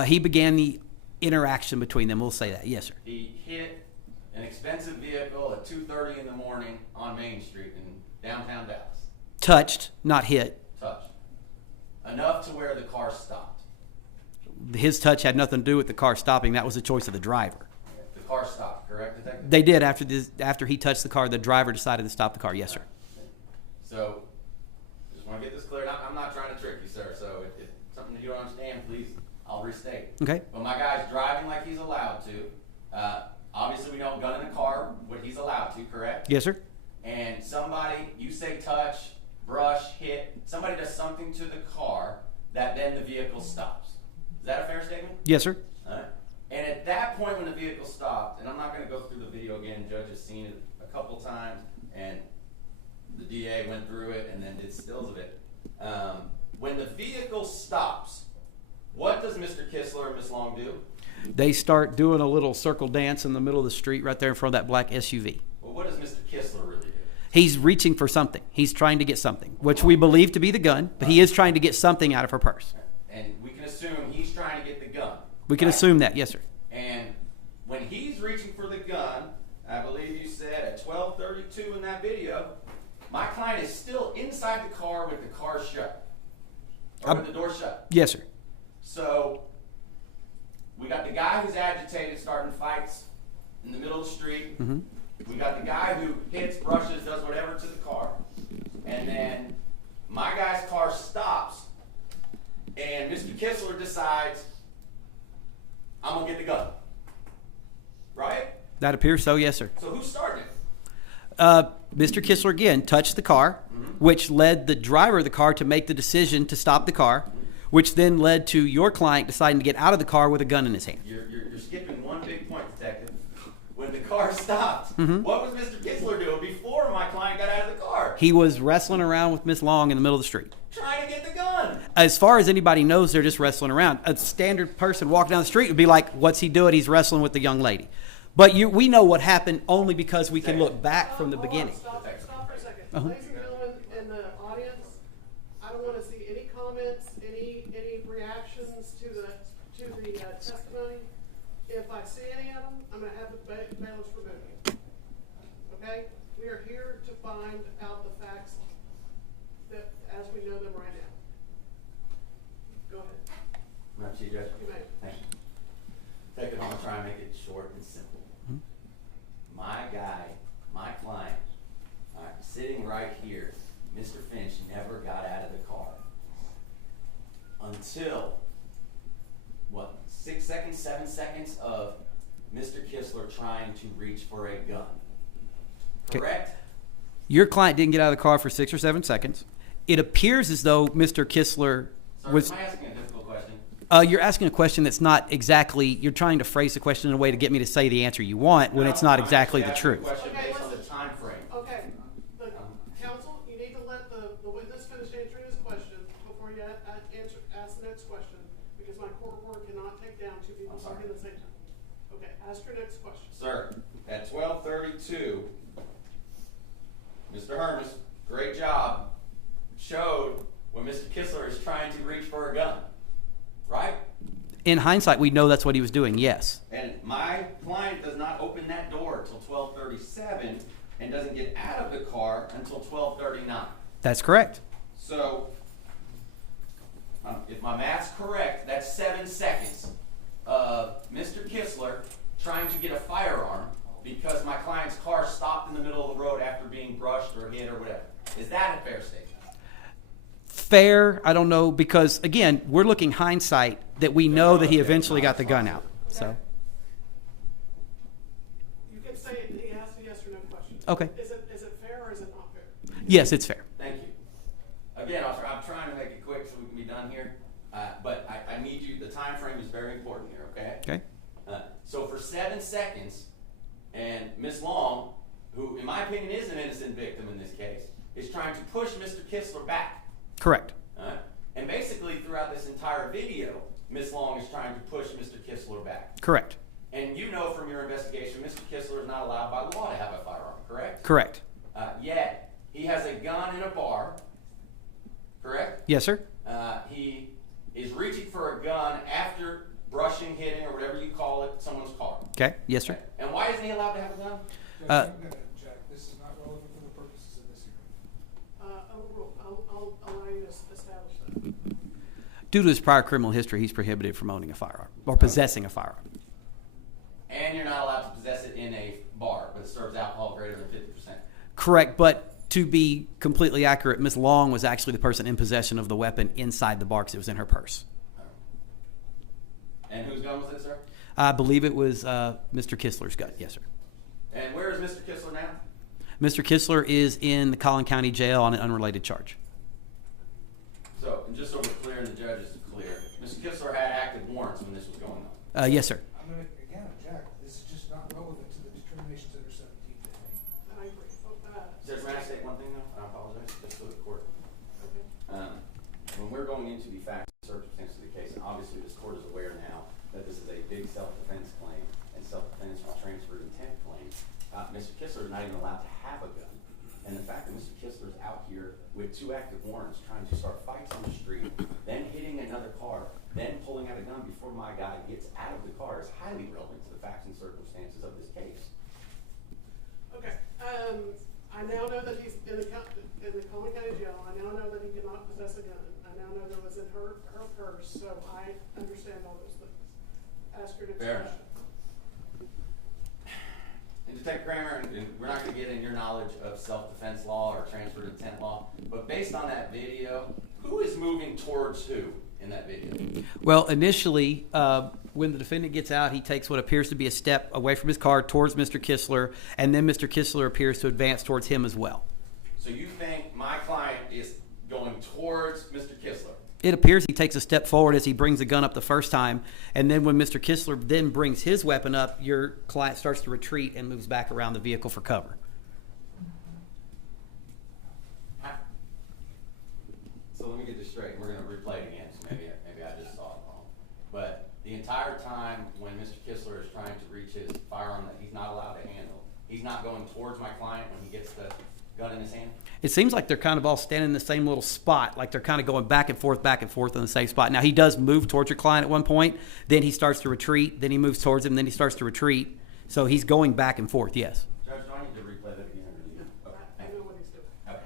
He began the interaction between them. We'll say that. Yes, sir. He hit an expensive vehicle at 2:30 in the morning on Main Street in downtown Dallas. Touched, not hit. Touched. Enough to where the car stopped. His touch had nothing to do with the car stopping. That was the choice of the driver. The car stopped, correct, Detective? They did after he touched the car. The driver decided to stop the car. Yes, sir. So, just want to get this clear. I'm not trying to trick you, sir. So, if something that you don't understand, please, I'll restate. Okay. But my guy's driving like he's allowed to. Obviously, we know gun in the car, what he's allowed to, correct? Yes, sir. And somebody, you say touch, brush, hit, somebody does something to the car that then the vehicle stops. Is that a fair statement? Yes, sir. Alright. And at that point when the vehicle stopped, and I'm not going to go through the video again, the judge has seen it a couple times, and the DA went through it and then did stills of it. When the vehicle stops, what does Mr. Kistler and Ms. Long do? They start doing a little circle dance in the middle of the street right there in front of that black SUV. Well, what does Mr. Kistler really do? He's reaching for something. He's trying to get something, which we believe to be the gun, but he is trying to get something out of her purse. And we can assume he's trying to get the gun. We can right? assume that, yes, sir. And when he's reaching for the gun, I believe you said at 12:32 in that video, my client is still inside the car with the car shut. Or with the door shut. Yes, sir. So, we got the guy who's agitated starting fights in the middle of the street. Mm-hmm. We got the guy who hits, brushes, does whatever to the car. And then my guy's car stops, and Mr. Kistler decides, I'm going to get the gun. Right? That appears so, yes, sir. So who started it? Mr. Kistler again touched the car, which led the driver of the car to make the decision to stop the car, which then led to your client deciding to get out of the car with a gun in his hand. You're skipping one big point, detective. When the car stopped, Mm-hmm. what was Mr. Kistler doing before my client got out of the car? He was wrestling around with Miss Long in the middle of the street. Trying to get the gun. As far as anybody knows, they're just wrestling around. A standard person walking down the street would be like, what's he doing? He's wrestling with the young lady. But we know what happened only because we can look back from the Hold on, beginning. Stop for a second. Uh-huh. Ladies and gentlemen in the audience, I don't want to see any comments, any reactions to the testimony. If I see any of them, I'm going to have the bailiffs remove you. Okay? We are here to find out the facts that as we know them right now. Go ahead. Madam Chief Judge. You may. Thank you. Take it home and try and make it short and simple. My guy, my client, sitting right here, Mr. Finch never got out of the car until, 6 seconds, 7 seconds of Mr. Kistler trying to reach for a gun. Correct? Your client didn't get out of the car for 6 or 7 seconds. It appears as though Mr. Kistler Sir, was... am I asking a difficult question? You're asking a question that's not exactly... You're trying to phrase the question in a way to get me to say the answer you want when it's not I'm exactly the actually asking a truth. question Okay, based on the listen. time frame. Okay, the counsel, you need to let the witness finish answering his question before you ask the next question, because my court reporter cannot take down two people I'm sorry. talking at the same time. Okay, ask your next question. Sir, at 12:32, Mr. Hermes, great job, showed when Mr. Kistler is trying to reach for a gun, right? In hindsight, we know that's what he was doing, yes. And my client does not open that door until 12:37 and doesn't get out of the car until 12:39. That's correct. So, if my math's correct, that's 7 seconds of Mr. Kistler trying to get a firearm because my client's car stopped in the middle of the road after being brushed or hit or whatever. Is that a fair statement? Fair, I don't know, because, again, we're looking hindsight that we know that he eventually got the gun out. So, You can say it, he asked a yes or no question. okay. Is it fair or is it not fair? Yes, it's fair. Thank you. Again, officer, I'm trying to make it quick so we can be done here, but I need you, the time frame is very important here, okay? Okay. So for 7 seconds, and Ms. Long, who in my opinion is an innocent victim in this case, is trying to push Mr. Kistler back. Correct. And basically throughout this entire video, Ms. Long is trying to push Mr. Kistler back. Correct. And you know from your investigation, Mr. Kistler is not allowed by law to have a firearm, correct? Correct. Yet, he has a gun in a bar, correct? Yes, sir. He is reaching for a gun after brushing, hitting, or whatever you call it, someone's car. Okay. Yes, sir. And why isn't he allowed to have a gun? Jack, this is not relevant for the purposes of this hearing. Overruled. I'll allow you to establish that. Due to his prior criminal history, he's prohibited from owning a firearm or possessing a firearm. And you're not allowed to possess it in a bar, but it serves alcohol greater than 50%. Correct, but to be completely accurate, Ms. Long was actually the person in possession of the weapon inside the bar because it was in her purse. And whose gun was it, sir? I believe it was Mr. Kistler's gun. Yes, sir. And where is Mr. Kistler now? Mr. Kistler is in the Collin County Jail on an unrelated charge. So, and just so we're clear and the judge is clear, Mr. Kistler had active warrants when this was going on. Yes, sir. I'm gonna, again, Jack, this is just not relevant to the determinations under 1750. I agree. Judge, may I say one thing though? I apologize, just for the court. Okay. When we're going into the facts and circumstances of the case, and obviously this court is aware now that this is a big self with 2 active warrants trying to start fights on the street, then hitting another car, then pulling out a gun before my guy gets out of the car is highly relevant to the facts and circumstances of this case. Okay, I now know that he's in the Coleman County Jail. I now know that he cannot possess a gun. I now know that it was in her purse, so I understand all those things. Ask your next Fair question. And Detective Kramer, and we're not going to get in your knowledge of self-defense law or transferred intent law, but based on that video, who is moving towards who in that video? Well, initially, when the defendant gets out, he takes what appears to be a step away from his car towards Mr. Kistler, and then Mr. Kistler appears to advance towards him as well. So you think my client is going towards Mr. Kistler? It appears he takes a step forward as he brings the gun up the first time, and then when Mr. Kistler then brings his weapon up, your client starts to retreat and moves back around the vehicle for cover. So let me get this straight, and we're going to replay it again, so maybe I just saw it wrong. But the entire time when Mr. Kistler is trying to reach his firearm that he's not allowed to handle, he's not going towards my client when he gets the gun in his hand? It seems like they're kind of all standing in the same little spot, like they're kind of going back and forth in the same spot. Now, he does move towards your client at one point, then he starts to retreat, then he moves towards him, then he starts to retreat. So he's going back and forth, yes. Judge, do I need to replay that again? Or do you? Okay, I thank know you. what he's doing. Okay.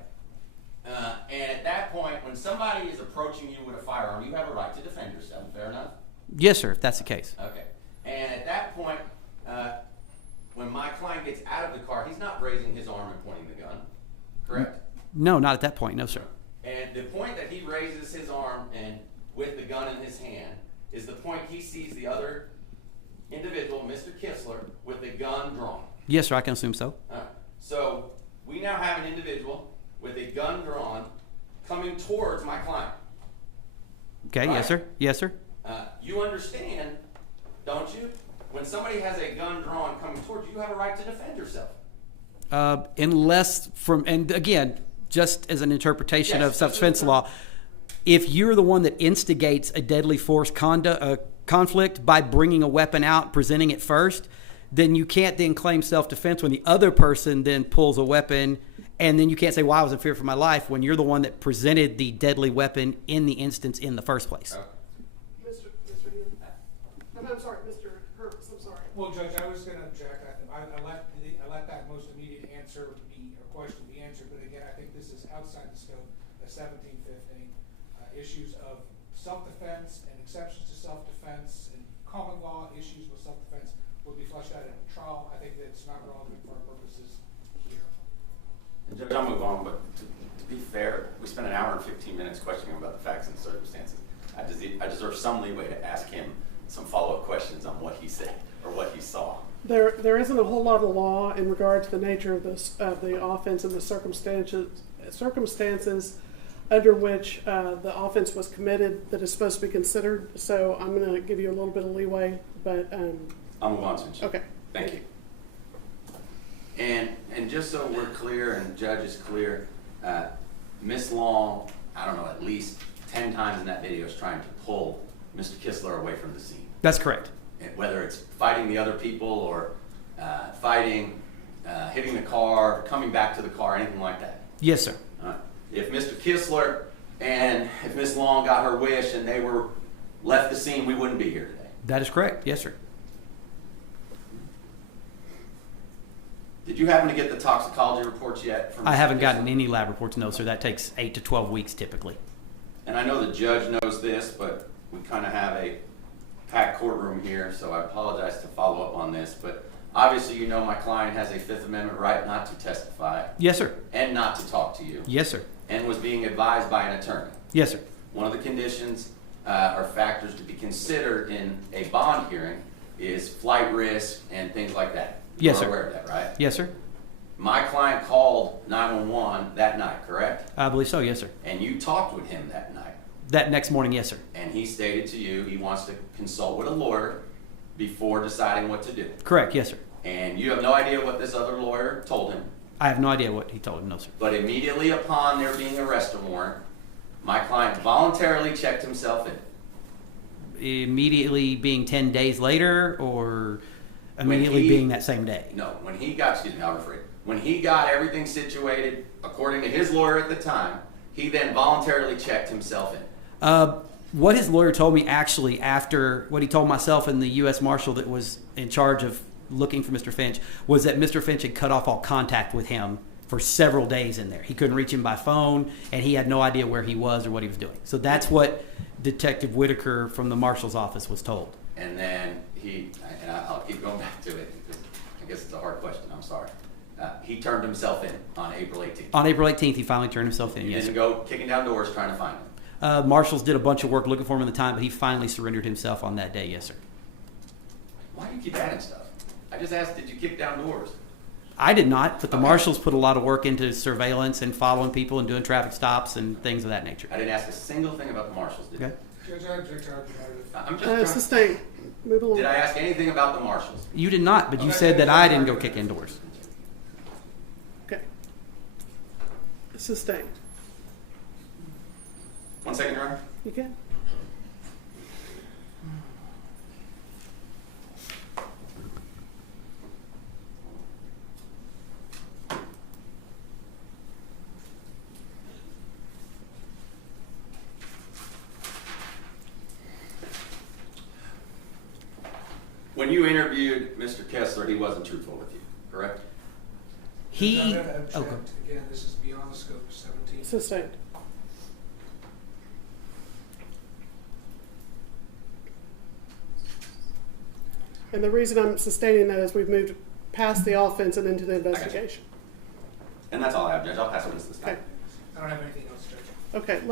And at that point, when somebody is approaching you with a firearm, you have a right to defend yourself, fair enough? Yes, sir, if that's the case. Okay. And at that point, when my client gets out of the car, he's not raising his arm and pointing the gun, correct? No, not at that point, no, sir. And the point that he raises his arm and with the gun in his hand is the point he sees the other individual, Mr. Kistler, with the gun drawn. Yes, sir, I can assume so. All right. So we now have an individual with a gun drawn coming towards my client. Okay, Right. yes, sir. Yes, sir. You understand, don't you? When somebody has a gun drawn coming towards you, you have a right to defend yourself. Unless from, and again, just as an interpretation Yes, of self-defense law, if you're the one that instigates a deadly force conflict by bringing a weapon out, presenting it first, then you can't then claim self-defense when the other person then pulls a weapon, and then you can't say, well, I was in fear for my life, when you're the one that presented the deadly weapon in the instance in the first place. Okay. Mr. Healy. I'm sorry, Mr. Hertz, I'm sorry. Well, Judge, I was going to object. I let that most immediate answer be, or question be answered, but again, I think this is outside the scope of 1715. Issues of self-defense and exceptions to self-defense and common law issues with self-defense will be fleshed out in a trial. I think that it's not relevant for our purposes here. And Judge, I'll move on, but to be fair, we spent an hour and 15 minutes questioning about the facts and circumstances. I deserve some leeway to ask him some follow-up questions on what he said or what he saw. There isn't a whole lot of law in regard to the nature of this the offense and the circumstances under which the offense was committed that is supposed to be considered. So I'm going to give you a little bit of leeway, but I'll move on to you. okay. Thank you. And just so we're clear and Judge is clear, Miss Long, I don't know, at least 10 times in that video is trying to pull Mr. Kistler away from the scene. That's correct. Whether it's fighting the other people or fighting, hitting the car, coming back to the car, anything like that. Yes, sir. If Mr. Kistler and if Miss Long got her wish and they were left the scene, we wouldn't be here today. That is correct. Yes, sir. Did you happen to get the toxicology reports yet? From I Mr. haven't Kistler? gotten any lab reports, no, sir. That takes 8 to 12 weeks typically. And I know the judge knows this, but we kind of have a packed courtroom here, so I apologize to follow up on this. But obviously, you know my client has a Fifth Amendment right not to testify Yes, sir. and not to talk to you, Yes, sir. and was being advised by an attorney. Yes, sir. One of the conditions or factors to be considered in a bond hearing is flight risk and things like that. Yes, You're sir. aware of that, right? Yes, sir. My client called 911 that night, correct? I believe so. Yes, sir. And you talked with him that night. That next morning, yes, sir. And he stated to you he wants to consult with a lawyer before deciding what to do. Correct. Yes, sir. And you have no idea what this other lawyer told him. I have no idea what he told him. No, sir. But immediately upon there being an arrest warrant, my client voluntarily checked himself in. Immediately being 10 days later, or immediately being that same day? No, I'll rephrase. When he got everything situated, according to his lawyer at the time, he then voluntarily checked himself in. What his lawyer told me actually after what he told myself and the U.S. Marshal that was in charge of looking for Mr. Finch was that Mr. Finch had cut off all contact with him for several days in there. He couldn't reach him by phone, and he had no idea where he was or what he was doing. So that's what Detective Whitaker from the Marshal's office was told. And then I'll keep going back to it because I guess it's a hard question. I'm sorry. He turned himself in on April 18th. On April 18th, he finally turned himself in. He Yes, didn't sir. go kicking down doors trying to find him. Marshals did a bunch of work looking for him at the time, but he finally surrendered himself on that day. Yes, sir. Why do you keep adding stuff? I just asked, did you kick down doors? I did not, but the Okay. Marshals put a lot of work into surveillance and following people and doing traffic stops and things of that nature. I didn't ask a single thing about the marshals, did Okay. Judge, I object to argumentative. I'm just trying. Sustained. Move along. Did I ask anything about the marshals? You did not, but you Okay. said that I didn't go kick in doors. Okay. Sustained. 1 second, Your Honor. You can. When you interviewed Mr. Kessler, he wasn't truthful with you, correct? He. Judge, I'm gonna object. Okay. Again, this is beyond the scope of 17. Sustained. And the reason I'm sustaining that is we've moved past the offense and into the investigation. And that's all I have, Judge. I'll pass it this Okay. time. I don't have anything else, Judge. Okay,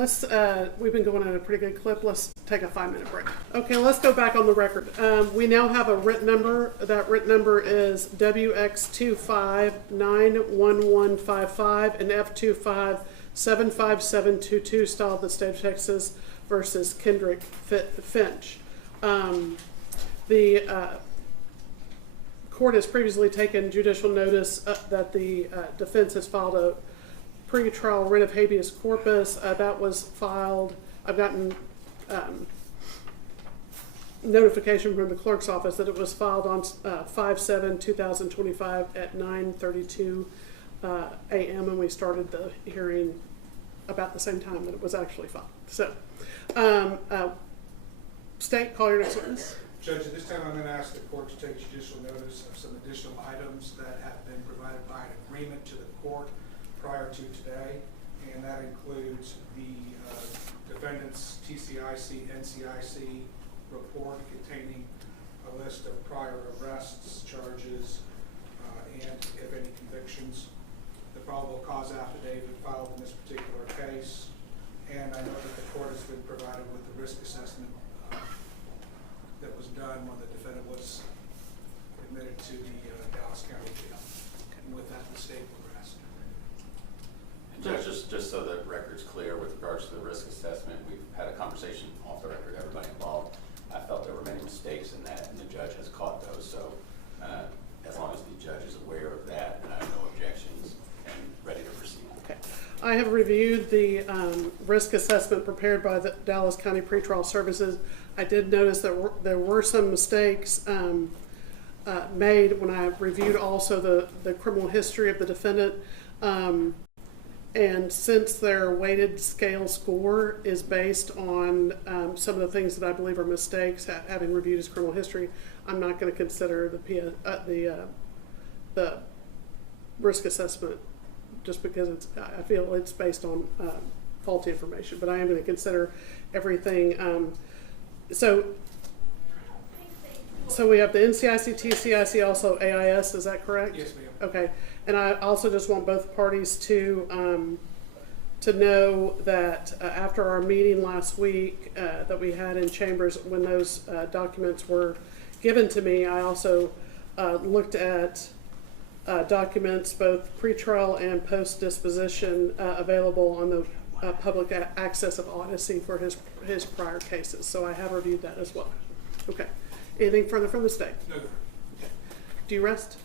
we've been going at a pretty good clip. Let's take a 5-minute break. Okay, let's go back on the record. We now have a written number. That written number is WX2591155 and F2575722, style of the state of Texas versus Kendrick Finch. The court has previously taken judicial notice that the defense has filed a pre-trial writ of habeas corpus. That was filed. I've gotten notification from the clerk's office that it was filed on 5/7/2025 at 9:32 a.m. and we started the hearing about the same time that it was actually filed. So, State, call your next witness. Judge, at this time I'm going to ask the court to take judicial notice of some additional items that have been provided by an agreement to the court prior to today, and that includes the defendant's TCIC, NCIC report containing a list of prior arrests, charges, and if any convictions, the probable cause affidavit filed in this particular case, and I know that the court has been provided with the risk assessment that was done when the defendant was admitted to the Dallas County Jail. And with that, the state will rest. And Judge, just so the record's clear with regards to the risk assessment, we've had a conversation off the record, everybody involved. I felt there were many mistakes in that, and the judge has caught those. So as long as the judge is aware of that, and I have no objections and ready to proceed. Okay. I have reviewed the risk assessment prepared by the Dallas County Pretrial Services. I did notice that there were some mistakes made when I reviewed also the criminal history of the defendant. And since their weighted scale score is based on some of the things that I believe are mistakes, having reviewed his criminal history, I'm not going to consider the risk assessment just because I feel it's based on faulty information. But I am going to consider everything. So we have the NCIC, TCIC, also AIS. Is that correct? Yes, ma'am. Okay. And I also just want both parties to know that after our meeting last week that we had in chambers, when those documents were given to me, I also looked at documents, both pretrial and post-disposition, available on the public access of Odyssey for his prior cases. So I have reviewed that as well. Okay. Anything further from the state? No, Okay. Do you rest?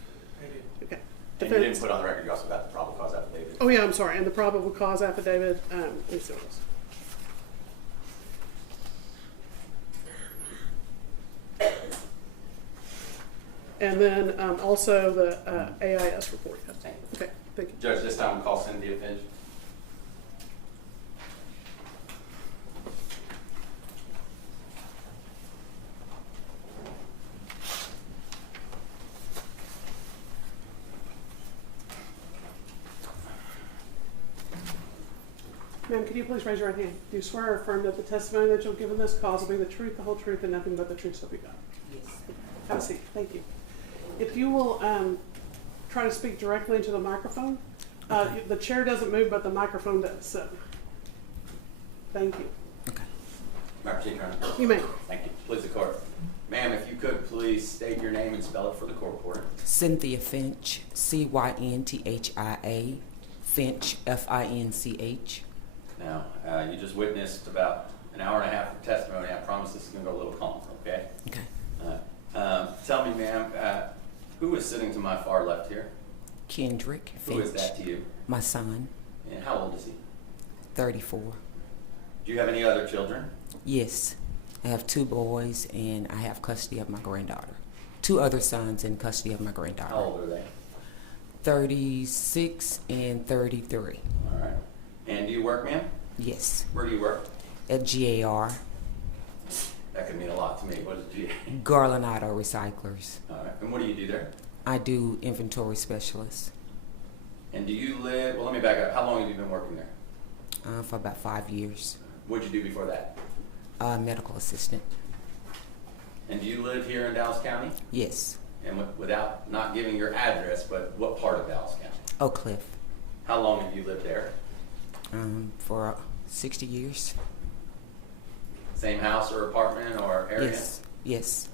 I did. Okay. And you didn't put on the record, you also got the probable cause affidavit. Oh yeah, I'm sorry. And the probable cause affidavit. Let me see what else. And then also the AIS report. Thank you. Okay, thank you. Judge, this time we'll call Cynthia Finch. Ma'am, can you please raise your right hand? Do you swear or affirm that the testimony that you'll give in this cause will be the truth, the whole truth, and nothing but the truth, so be God? Yes. Have a seat. Thank you. If you will try to speak directly into the microphone. The chair doesn't move, but the microphone does. So, thank you. Okay. May I proceed, Your Honor? You may. Thank you. Please, the court. Ma'am, if you could please state your name and spell it for the court reporter. Cynthia Finch, Cynthia, Finch, Finch. Now, you just witnessed about an hour and a half of testimony. I promise this is going to go a little calmer, okay? Okay. Tell me, ma'am, who is sitting to my far left here? Kendrick Finch. Who is that to you? My son, And how old is he? 34. Do you have any other children? Yes. I have 2 boys and I have custody of my granddaughter. 2 other sons in custody of my granddaughter. How old are they? 36 and 33. All right. And do you work, ma'am? Yes. Where do you work? At GAR, That could mean a lot to me. What is GA? Garland Auto Recyclers. All right. And what do you do there? I do inventory specialist And do you live, well, let me back up. How long have you been working there? for about 5 years. What'd you do before that? Medical assistant. And do you live here in Dallas County? Yes. And without not giving your address, but what part of Dallas County? Oak Cliff. How long have you lived there? For 60 years. Same house or apartment or area? Yes. Yes.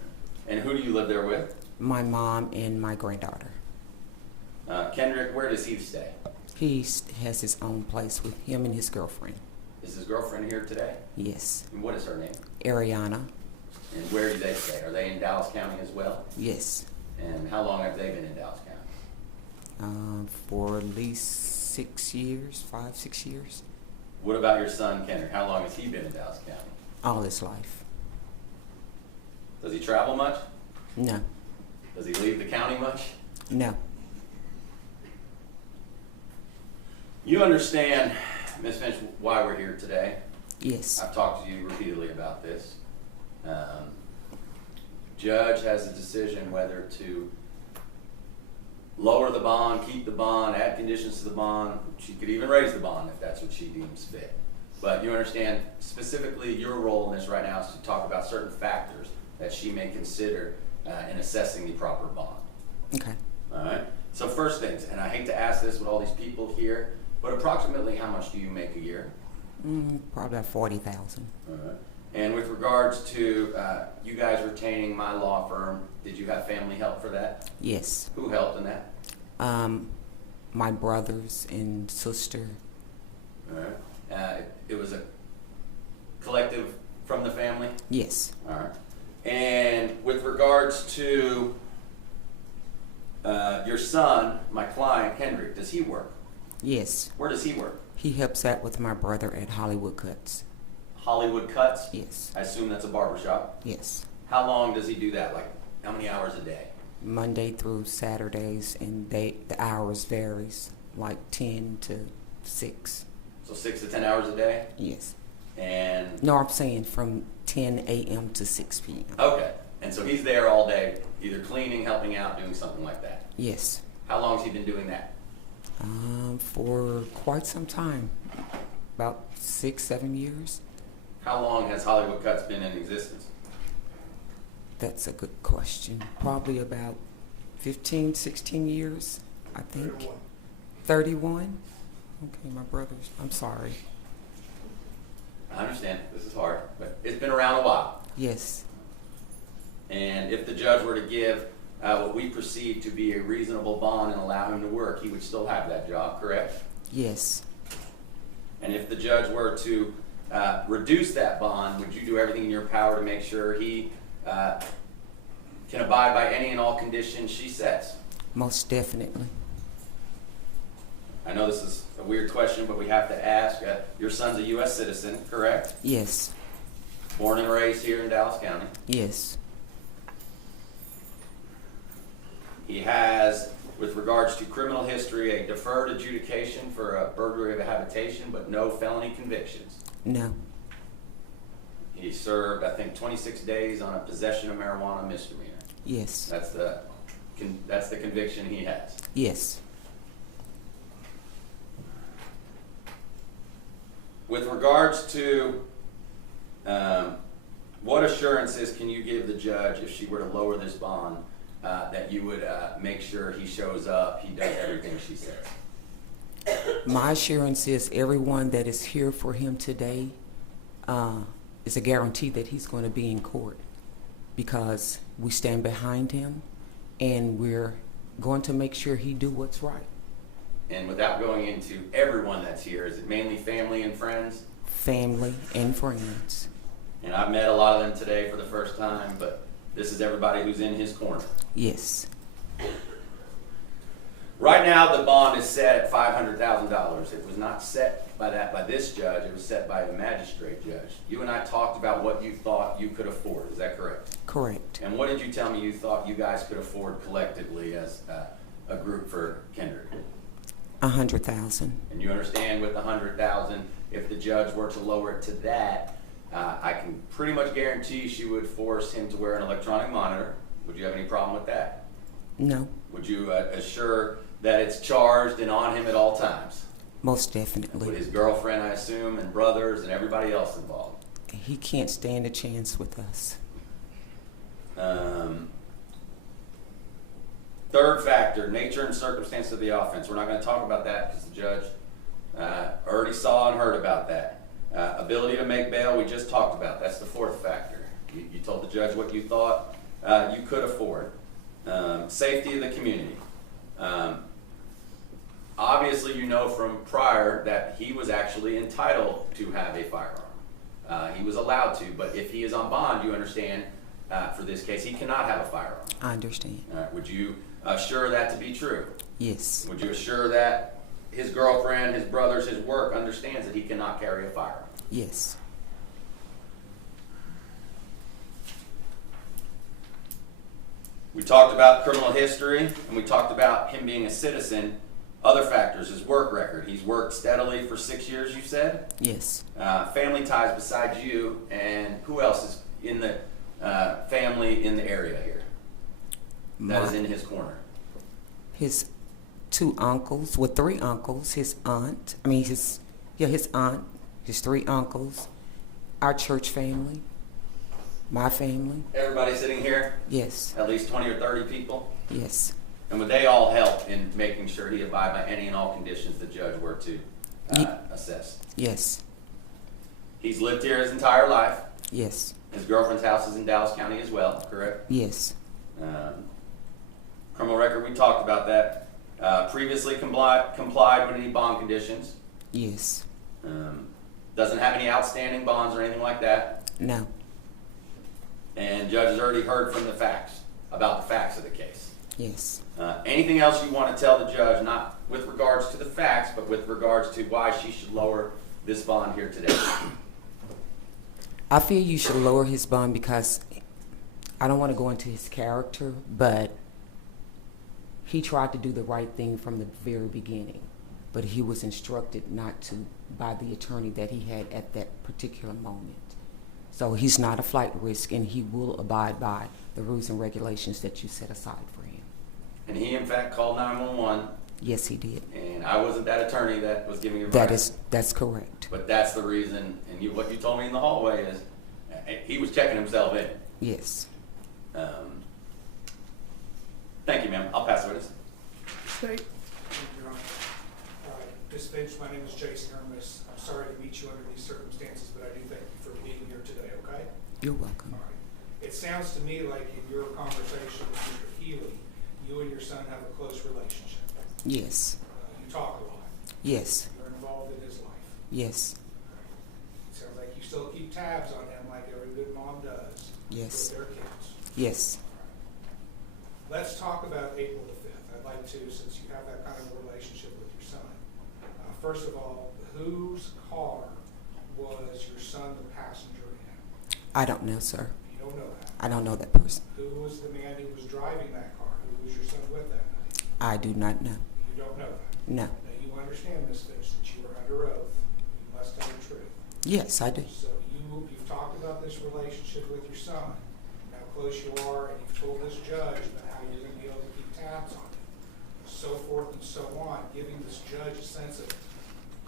And who do you live there with? My mom and my granddaughter. Kendrick, where does he stay? He has his own place with him and his girlfriend. Is his girlfriend here today? Yes. And what is her name? Ariana. And where do they stay? Are they in Dallas County as well? Yes. And how long have they been in Dallas County? For at least 6 years, 5, 6 years. What about your son, Kendrick? How long has he been in Dallas County? All his life. Does he travel much? No. Does he leave the county much? No. You understand, Ms. Finch, why we're here today. Yes. I've talked to you repeatedly about this. Judge has a decision whether to lower the bond, keep the bond, add conditions to the bond. She could even raise the bond if that's what she deems fit. But you understand, specifically your role in this right now is to talk about certain factors that she may consider in assessing the proper bond. Okay. All right? So first things, and I hate to ask this with all these people here, but approximately how much do you make a year? Probably about 40,000. All right. And with regards to you guys retaining my law firm, did you have family help for that? Yes. Who helped in that? My brothers and sister. All right. It was a collective from the family? Yes. All right. And with regards to your son, my client, Kendrick, does he work? Yes. Where does he work? He helps out with my brother at Hollywood Cuts. Hollywood Cuts? Yes. I assume that's a barber shop. Yes. How long does he do that? Like, how many hours a day? Monday through Saturdays, and the hours varies, like 10 to 6. So 6 to 10 hours a day? Yes. And No, I'm saying from 10 a.m. to 6 p.m. okay, and so he's there all day, either cleaning, helping out, doing something like that. Yes. How long has he been doing that? For quite some time, about 6, 7 years. How long has Hollywood Cuts been in existence? That's a good question. Probably about 15, 16 years, I think. 31? Okay, my brothers, I'm sorry. I understand, this is hard, but it's been around a while. Yes. And if the judge were to give what we perceive to be a reasonable bond and allow him to work, he would still have that job, correct? Yes. And if the judge were to reduce that bond, would you do everything in your power to make sure he can abide by any and all conditions she sets? Most definitely. I know this is a weird question, but we have to ask. Your son's a U.S. citizen, correct? Yes. Born and raised here in Dallas County. Yes. He has, with regards to criminal history, a deferred adjudication for a burglary of a habitation, but no felony convictions. No. He served, I think, 26 days on a possession of marijuana misdemeanor. Yes. That's the conviction he has. Yes. with regards to what assurances can you give the judge if she were to lower this bond that you would make sure he shows up, he does everything she says? My assurance is everyone that is here for him today is a guarantee that he's going to be in court, because we stand behind him and we're going to make sure he do what's right. And without going into everyone that's here, is it mainly family and friends? Family and friends. And I've met a lot of them today for the first time, but this is everybody who's in his corner. Yes. Right now, the bond is set at $500,000. It was not set by this judge. It was set by a magistrate judge. You and I talked about what you thought you could afford. Is that correct? Correct. And what did you tell me you thought you guys could afford collectively as a group for Kendrick? 100,000. And you understand with 100,000, if the judge were to lower it to that, I can pretty much guarantee she would force him to wear an electronic monitor. Would you have any problem with that? No. Would you assure that it's charged and on him at all times? Most definitely. With his girlfriend, I assume, and brothers and everybody else involved? He can't stand a chance with us. Third factor, nature and circumstance of the offense. We're not going to talk about that because the judge already saw and heard about that. Ability to make bail, we just talked about. That's the fourth factor. You told the judge what you thought you could afford. Safety of the community. Obviously, you know from prior that he was actually entitled to have a firearm. He was allowed to, but if he is on bond, you understand, for this case, he cannot have a firearm. I understand. Would you assure that to be true? Yes. Would you assure that his girlfriend, his brothers, his work understands that he cannot carry a firearm? Yes. We talked about criminal history, and we talked about him being a citizen. Other factors, his work record. He's worked steadily for 6 years, you said? Yes. Family ties besides you, and who else is in the family in the area here that is in his corner? His 2 uncles, well, 3 uncles, his aunt, his aunt, his 3 uncles, our church family, my family. Everybody sitting here? Yes. At least 20 or 30 people? Yes. And would they all help in making sure he abide by any and all conditions the judge were to assess? Yes. He's lived here his entire life. Yes. His girlfriend's house is in Dallas County as well, correct? Yes. Criminal record, we talked about that. Previously complied with any bond conditions. Yes. Doesn't have any outstanding bonds or anything like that. No. And judge has already heard from the facts, about the facts of the case. Yes. Anything else you want to tell the judge, not with regards to the facts, but with regards to why she should lower this bond here today? I feel you should lower his bond because I don't want to go into his character, but he tried to do the right thing from the very beginning, but he was instructed not to by the attorney that he had at that particular moment. So he's not a flight risk, and he will abide by the rules and regulations that you set aside for him. And he, in fact, called 911. Yes, he did. And I wasn't that attorney that was giving advice. That's correct. But that's the reason, and what you told me in the hallway is he was checking himself in. Yes. Thank you, ma'am. I'll pass the witness. State. Thank you, Your Honor. All right, Ms. Finch, my name is Jason Hermes. I'm sorry to meet you under these circumstances, but I do thank you for being here today, okay? You're welcome. All right. It sounds to me like in your conversation with Mr. Healy, you and your son have a close relationship. Yes. You talk a lot. Yes. You're involved in his life. Yes. It sounds like you still keep tabs on him like every good mom does. Yes. With their kids. Yes. Let's talk about April the 5th. I'd like to, since you have that kind of a relationship with your son. First of all, whose car was your son the passenger in? I don't know, sir. You don't know that. I don't know that person. Who was the man who was driving that car? Who was your son with that night? I do not know. You don't know that. No. Now you understand, Ms. Finch, that you are under oath. You must tell the truth. Yes, I do. So you've talked about this relationship with your son, and how close you are, and you've told this judge about how you're going to be able to keep tabs on him, so forth and so on, giving this judge a sense of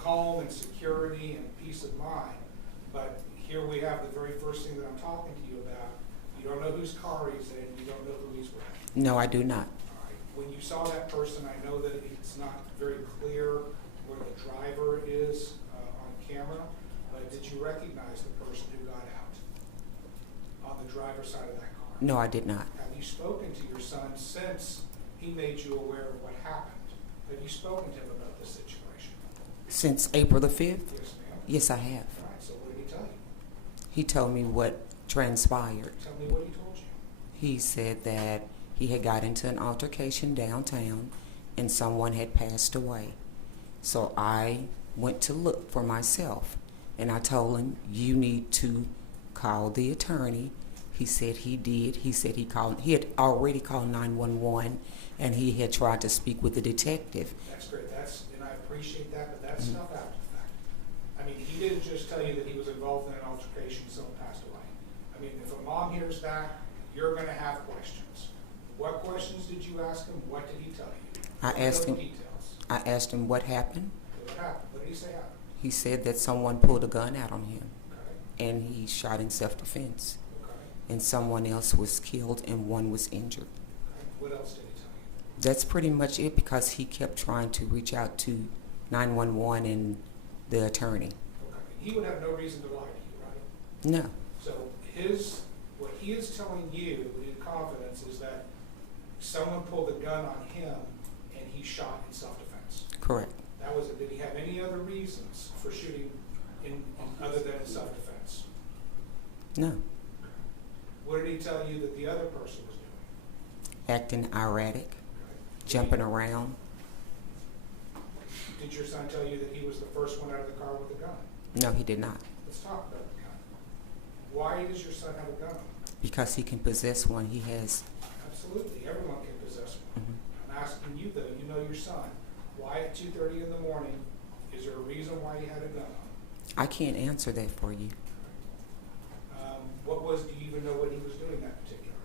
calm and security and peace of mind. But here we have the very first thing that I'm talking to you about. You don't know whose car he's in, you don't know who he's with. No, I do not. All right. When you saw that person, I know that it's not very clear where the driver is on camera, but did you recognize the person who got out on the driver's side of that car? No, I did not. Have you spoken to your son since he made you aware of what happened? Have you spoken to him about this situation? Since April the 5th? Yes, ma'am. Yes, I have. All right, so what did he tell you? He told me what transpired. Tell me what he told you. He said that he had got into an altercation downtown and someone had passed away. So I went to look for myself and I told him, you need to call the attorney. He said he did. He said he had already called 911 and he had tried to speak with the detective. That's great. And I appreciate that, but that's stuff after the fact. I mean, he didn't just tell you that he was involved in an altercation, someone passed away. I mean, if a mom hears that, you're going to have questions. What questions did you ask him? What did he tell you? I asked him. Details. I asked him what happened. What happened? What did he say happened? He said that someone pulled a gun out on him Okay. and he shot in self-defense. Okay. And someone else was killed and one was injured. Okay. What else did he tell you? That's pretty much it because he kept trying to reach out to 911 and the attorney. Okay. He would have no reason to lie to you, right? No, So what he is telling you in confidence is that someone pulled a gun on him and he shot in self-defense. correct. That was it. Did he have any other reasons for shooting other than in self-defense? No, What did he tell you that the other person was doing? acting erratic, Okay. jumping around. Did your son tell you that he was the first one out of the car with a gun? No, he did not Let's talk about the gun. Why does your son have a gun? because he can possess one. He has. Absolutely. Everyone can possess one. Mhm. I'm asking you, though, you know your son. Why at 2:30 in the morning, is there a reason why he had a gun on him? I can't answer that for you. Do you even know what he was doing that particular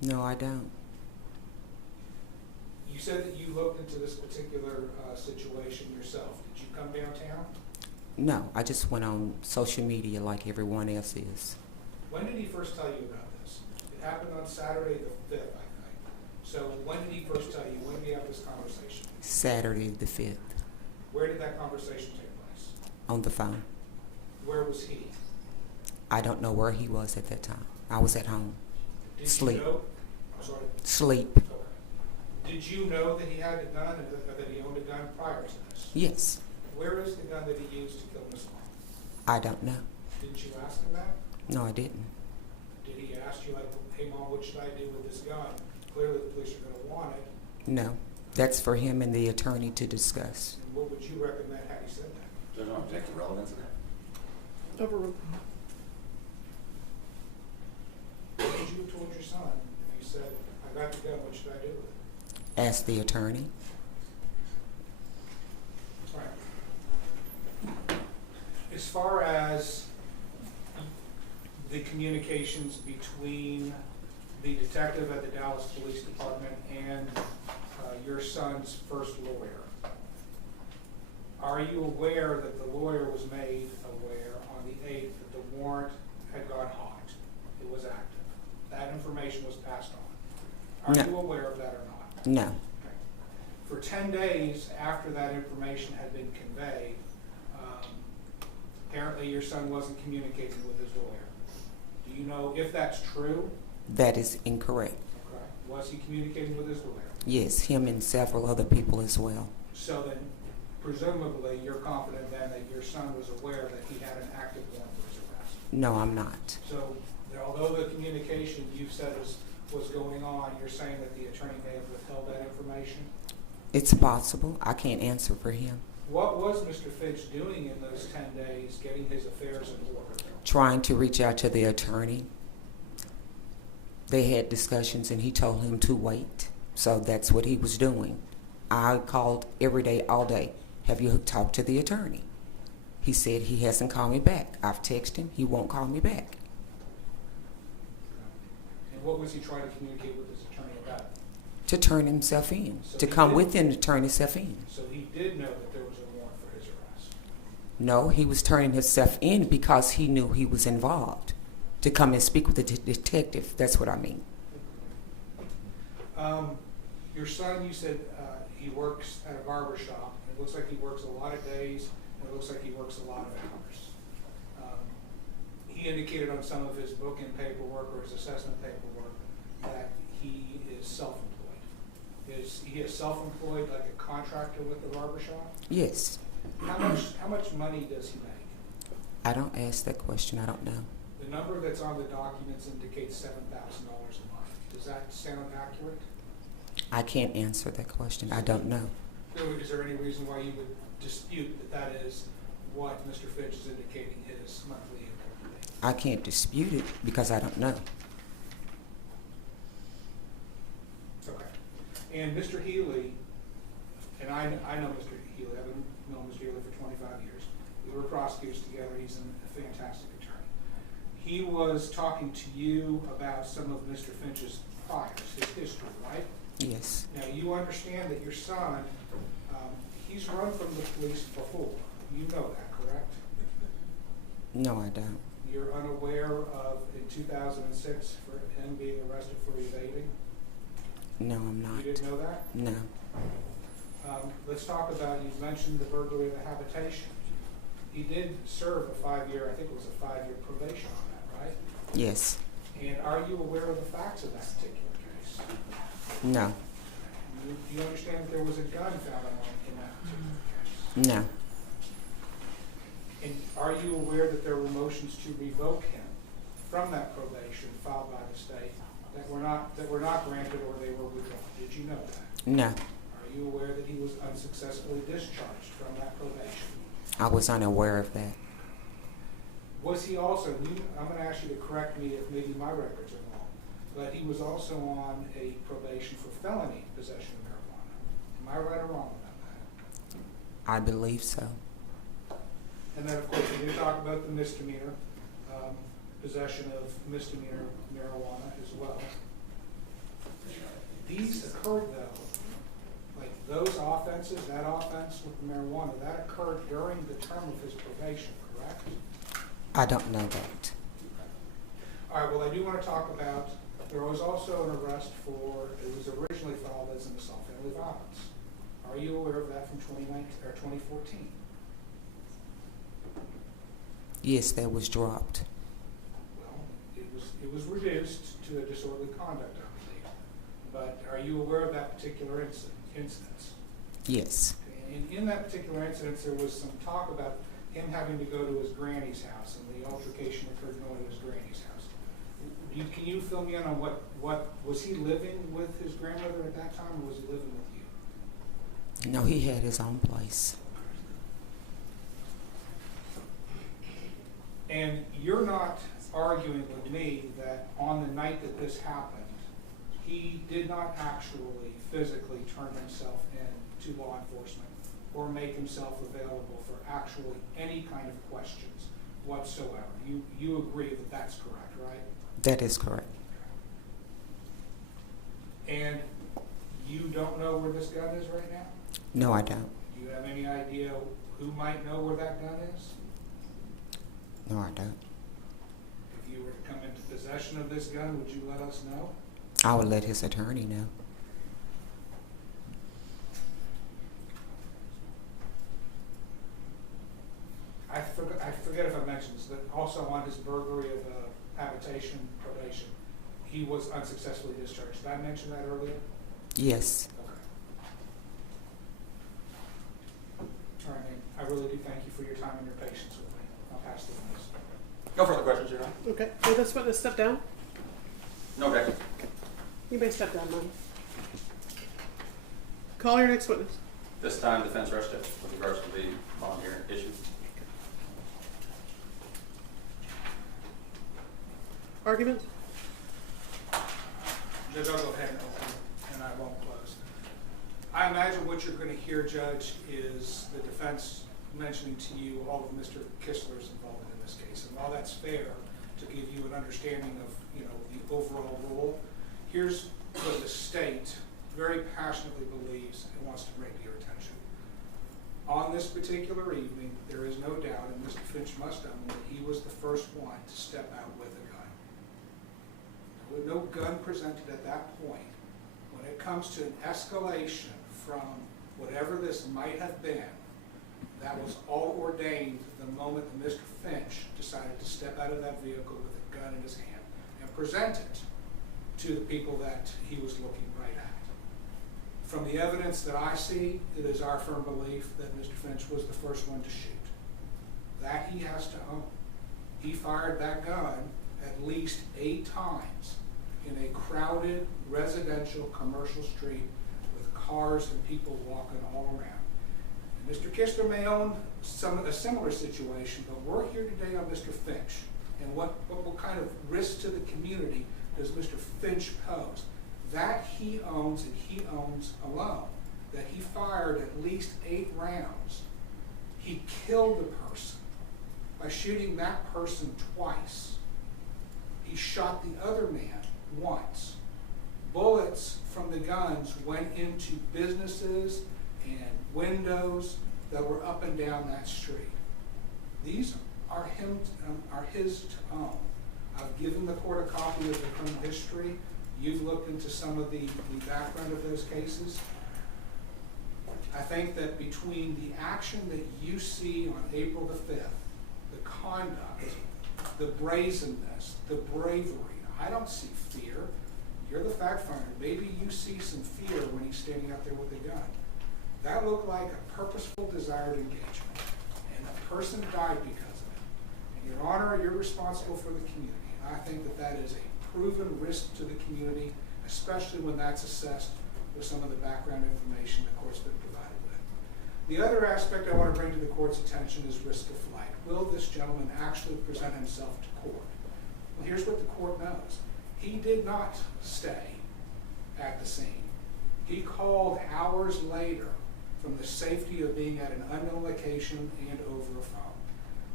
evening? No, I don't. You said that you looked into this particular situation yourself. Did you come downtown? No, I just went on social media like everyone else is. When did he first tell you about this? It happened on Saturday the 5th, I think. So when did he first tell you? When did you have this conversation? Saturday the 5th Where did that conversation take place? on the phone. Where was he? I don't know where he was at that time. I was at home. Did Sleep. you know? I'm sorry. Sleep. Okay. Did you know that he had a gun and that he owned a gun prior to this? Yes, Where is the gun that he used to kill Miss Long? I don't know. Didn't you ask him that? No, I didn't. Did he ask you, like, hey, Mom, what should I do with this gun? Clearly, the police are going to want it. No, that's for him and the attorney to discuss. And what would you recommend had he said that? There's no objective relevance in that. Overruled. What would you have told your son if he said, I got the gun, what should I do with it? Ask the attorney. Right. As far as the communications between the detective at the Dallas Police Department and your son's first lawyer, are you aware that the lawyer was made aware on the 8th that the warrant had gone hot? It was active. That information was passed on. Are No. you aware of that or not? No, Okay. For 10 days after that information had been conveyed, apparently your son wasn't communicating with his lawyer. Do you know if that's true? that is incorrect. Okay. Was he communicating with his lawyer? Yes, him and several other people as well. So then, presumably, you're confident then that your son was aware that he had an active warrant for his arrest? No, I'm not. So, although the communication you said was going on, you're saying that the attorney may have withheld that information? It's possible. I can't answer for him. What was Mr. Finch doing in those 10 days, getting his affairs in order? Trying to reach out to the attorney. They had discussions and he told him to wait. So that's what he was doing. I called every day, all day. Have you talked to the attorney? He said he hasn't called me back. I've texted him. He won't call me back. And what was he trying to communicate with his attorney about? To turn himself in. So To he come did- with him to turn himself in. So he did know that there was a warrant for his arrest. No, he was turning himself in because he knew he was involved. To come and speak with the detective. That's what I mean. Your son, you said he works at a barber shop. It looks like he works a lot of days, and it looks like he works a lot of hours. He indicated on some of his booking paperwork or his assessment paperwork that he is self-employed. Is he a self-employed, like a contractor with the barber shop? Yes. How much money does he make? I don't ask that question. I don't know. The number that's on the documents indicates $7,000 a month. Does that sound accurate? I can't answer that question. I don't know. So is there any reason why you would dispute that that is what Mr. Finch is indicating his monthly income to be? I can't dispute it because I don't know. Okay. And Mr. Healy, and I know Mr. Healy, I've known Mr. Healy for 25 years. We were prosecutors together. He's a fantastic attorney. He was talking to you about some of Mr. Finch's priors, his history, right? Yes. Now, you understand that your son, he's run from the police before. You know that, correct? No, I don't. You're unaware of, in 2006, for him being arrested for evading? No, I'm not. You didn't know that? No. Let's talk about, you mentioned the burglary of the habitation. He did serve a 5-year, I think it was a 5-year probation on that, right? Yes. And are you aware of the facts of that particular case? No. Do you understand that there was a gun found on him in that particular case? No. And are you aware that there were motions to revoke him from that probation filed by the state that were not granted or they were withdrawn? Did you know that? No. Are you aware that he was unsuccessfully discharged from that probation? I was unaware of that. Was he also, I'm going to ask you to correct me if maybe my records are wrong, but he was also on a probation for felony possession of marijuana. Am I right or wrong about that? I believe so. And then, of course, we did talk about the misdemeanor, possession of misdemeanor marijuana as well. These occurred, though, like those offenses, that offense with the marijuana, that occurred during the term of his probation, correct? I don't know that. All right, well, I do want to talk about, there was also an arrest for, it was originally filed as an assault family violence. Are you aware of that from 2014? Yes, that was dropped. Well, it was reduced to a disorderly conduct, I believe. But are you aware of that particular instance? Yes. And in that particular incident, there was some talk about him having to go to his granny's house, and the altercation occurred going to his granny's house. Can you fill me in on what was he living with his grandmother at that time, or was he living with you? No, he had his own place. And you're not arguing with me that on the night that this happened, he did not actually physically turn himself in to law enforcement or make himself available for actually any kind of questions whatsoever. You agree that that's correct, right? That is correct. And you don't know where this gun is right now? No, I don't. Do you have any idea who might know where that gun is? No, I don't. If you were to come into possession of this gun, would you let us know? I would let his attorney know. I forget if I mentioned this, but also on his burglary of habitation probation, he was unsuccessfully discharged. Did I mention that earlier? Yes. Okay. All right, man. I really do thank you for your time and your patience with me. I'll pass the witness. No further questions, Your Honor? Okay, will this witness step down? No objection. You may step down, ma'am. Call your next witness. This time, defense rushed it with regards to the bond hearing issue. Argument? Judge, I'll go ahead and open, and I won't close. I imagine what you're going to hear, Judge, is the defense mentioning to you all of Mr. Kistler's involvement in this case. And while that's fair to give you an understanding of, the overall rule, here's what the state very passionately believes and wants to bring to your attention. On this particular evening, there is no doubt, and Mr. Finch must own, that he was the first one to step out with a gun. With no gun presented at that point, when it comes to an escalation from whatever this might have been, that was all ordained the moment that Mr. Finch decided to step out of that vehicle with a gun in his hand and present it to the people that he was looking right at. From the evidence that I see, it is our firm belief that Mr. Finch was the first one to shoot. That he has to own. He fired that gun at least 8 times in a crowded residential commercial street with cars and people walking all around. And Mr. Kistler may own a similar situation, but we're here today on Mr. Finch. And what kind of risk to the community does Mr. Finch pose? That he owns and he owns alone. That he fired at least 8 rounds. He killed a person by shooting that person twice. He shot the other man once. Bullets from the guns went into businesses and windows that were up and down that street. These are his to own. I've given the court a copy of the criminal history. You've looked into some of the background of those cases. I think that between the action that you see on April the 5th, the conduct, the brazenness, the bravery, I don't see fear. You're the fact finder. Maybe you see some fear when he's standing out there with a gun. That looked like a purposeful, desired engagement. And a person died because of it. And Your Honor, you're responsible for the community. And I think that that is a proven risk to the community, especially when that's assessed with some of the background information the court's been provided with. The other aspect I want to bring to the court's attention is risk of flight. Will this gentleman actually present himself to court? Well, here's what the court knows. He did not stay at the scene. He called hours later from the safety of being at an unknown location and over a phone.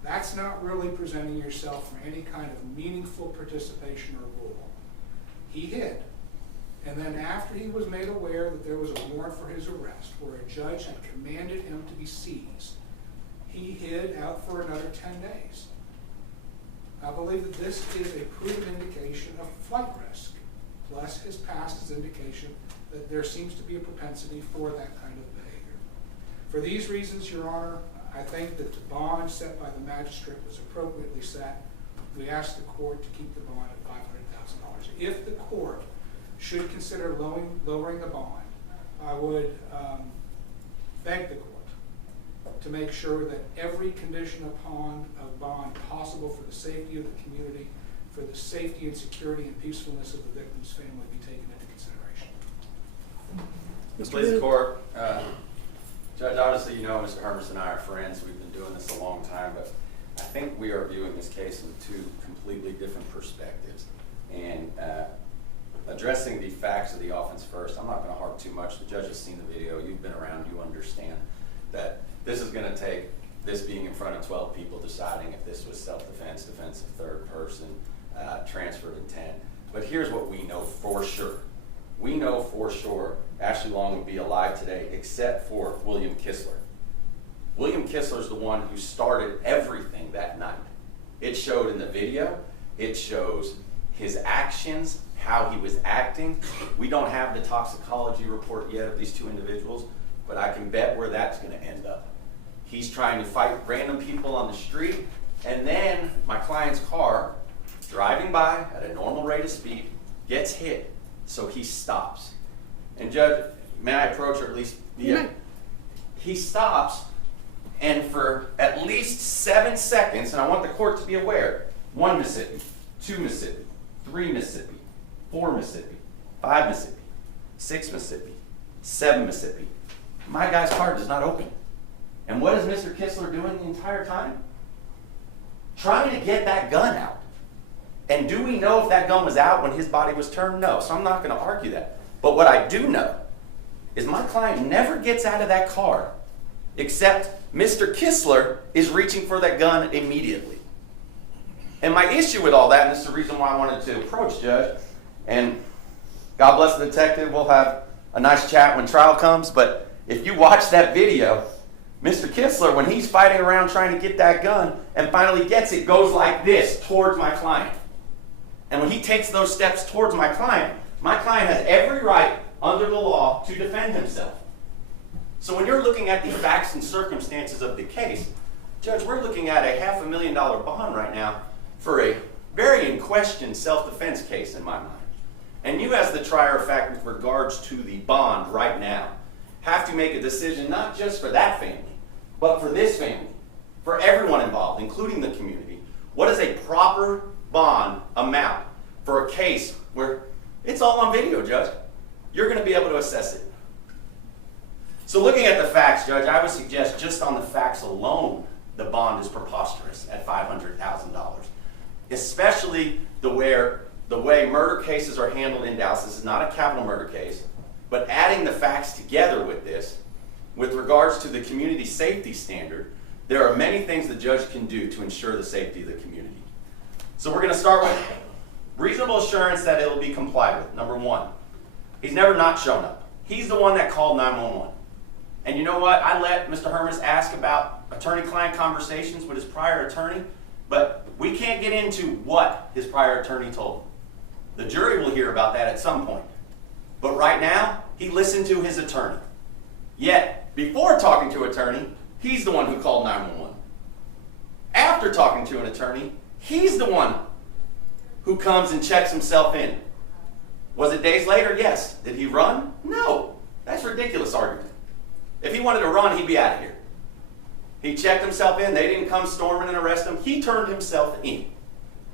That's not really presenting yourself for any kind of meaningful participation or rule. He hid. And then after he was made aware that there was a warrant for his arrest, where a judge had commanded him to be seized, he hid out for another 10 days. I believe that this is a proven indication of flight risk, plus his past is indication that there seems to be a propensity for that kind of behavior. For these reasons, Your Honor, I think that the bond set by the magistrate was appropriately set. We ask the court to keep the bond at $500,000. If the court should consider lowering the bond, I would beg the court to make sure that every condition upon a bond possible for the safety of the community, for the safety and security and peacefulness of the victim's family be taken into consideration. Please, the court. Judge, obviously you know Mr. Hermes and I are friends. We've been doing this a long time, but I think we are viewing this case with 2 completely different perspectives. And addressing the facts of the offense first, I'm not going to harp too much. The judge has seen the video. You've been around. You understand that this is going to take this being in front of 12 people deciding if this was self-defense, defensive third person, transferred intent. But here's what we know for sure. We know for sure Ashlee Long would be alive today except for William Kistler. William Kistler is the one who started everything that night. It showed in the video. It shows his actions, how he was acting. We don't have the toxicology report yet of these 2 individuals, but I can bet where that's going to end up. He's trying to fight random people on the street, and then my client's car, driving by at a normal rate of speed, gets hit, so he stops. And Judge, may I approach, or at least, he stops, and for at least 7 seconds, and I want the court to be aware, 1 Mississippi, 2 Mississippi, 3 Mississippi, 4 Mississippi, 5 Mississippi, 6 Mississippi, 7 Mississippi. My guy's car does not open. And what is Mr. Kistler doing the entire time? Trying to get that gun out. And do we know if that gun was out when his body was turned? No, so I'm not going to argue that. But what I do know is my client never gets out of that car except Mr. Kistler is reaching for that gun immediately. And my issue with all that, and this is the reason why I wanted to approach Judge, and God bless the detective, we'll have a nice chat when trial comes, but if you watch that video, Mr. Kistler, when he's fighting around trying to get that gun and finally gets it, goes like this towards my client. And when he takes those steps towards my client has every right under the law to defend himself. So when you're looking at the facts and circumstances of the case, Judge, we're looking at a $500,000 bond right now for a very in question self-defense case in my mind. And you, as the trier of fact with regards to the bond right now, have to make a decision not just for that family, but for this family, for everyone involved, including the community. What is a proper bond amount for a case where it's all on video, Judge? You're going to be able to assess it. So looking at the facts, Judge, I would suggest just on the facts alone, the bond is preposterous at $500,000. Especially the way murder cases are handled in Dallas. This is not a capital murder case, but adding the facts together with this, with regards to the community safety standard, there are many things the judge can do to ensure the safety of the community. So we're going to start with reasonable assurance that it'll be complied with. Number one, he's never not shown up. He's the one that called 911. And you know what? I let Mr. Hermes ask about attorney-client conversations with his prior attorney, but we can't get into what his prior attorney told him. The jury will hear about that at some point. But right now, he listened to his attorney. Yet, before talking to attorney, he's the one who called 911. After talking to an attorney, he's the one who comes and checks himself in. Was it days later? Yes. Did he run? No. That's a ridiculous argument. If he wanted to run, he'd be out of here. He checked himself in. They didn't come storming and arrest him. He turned himself in.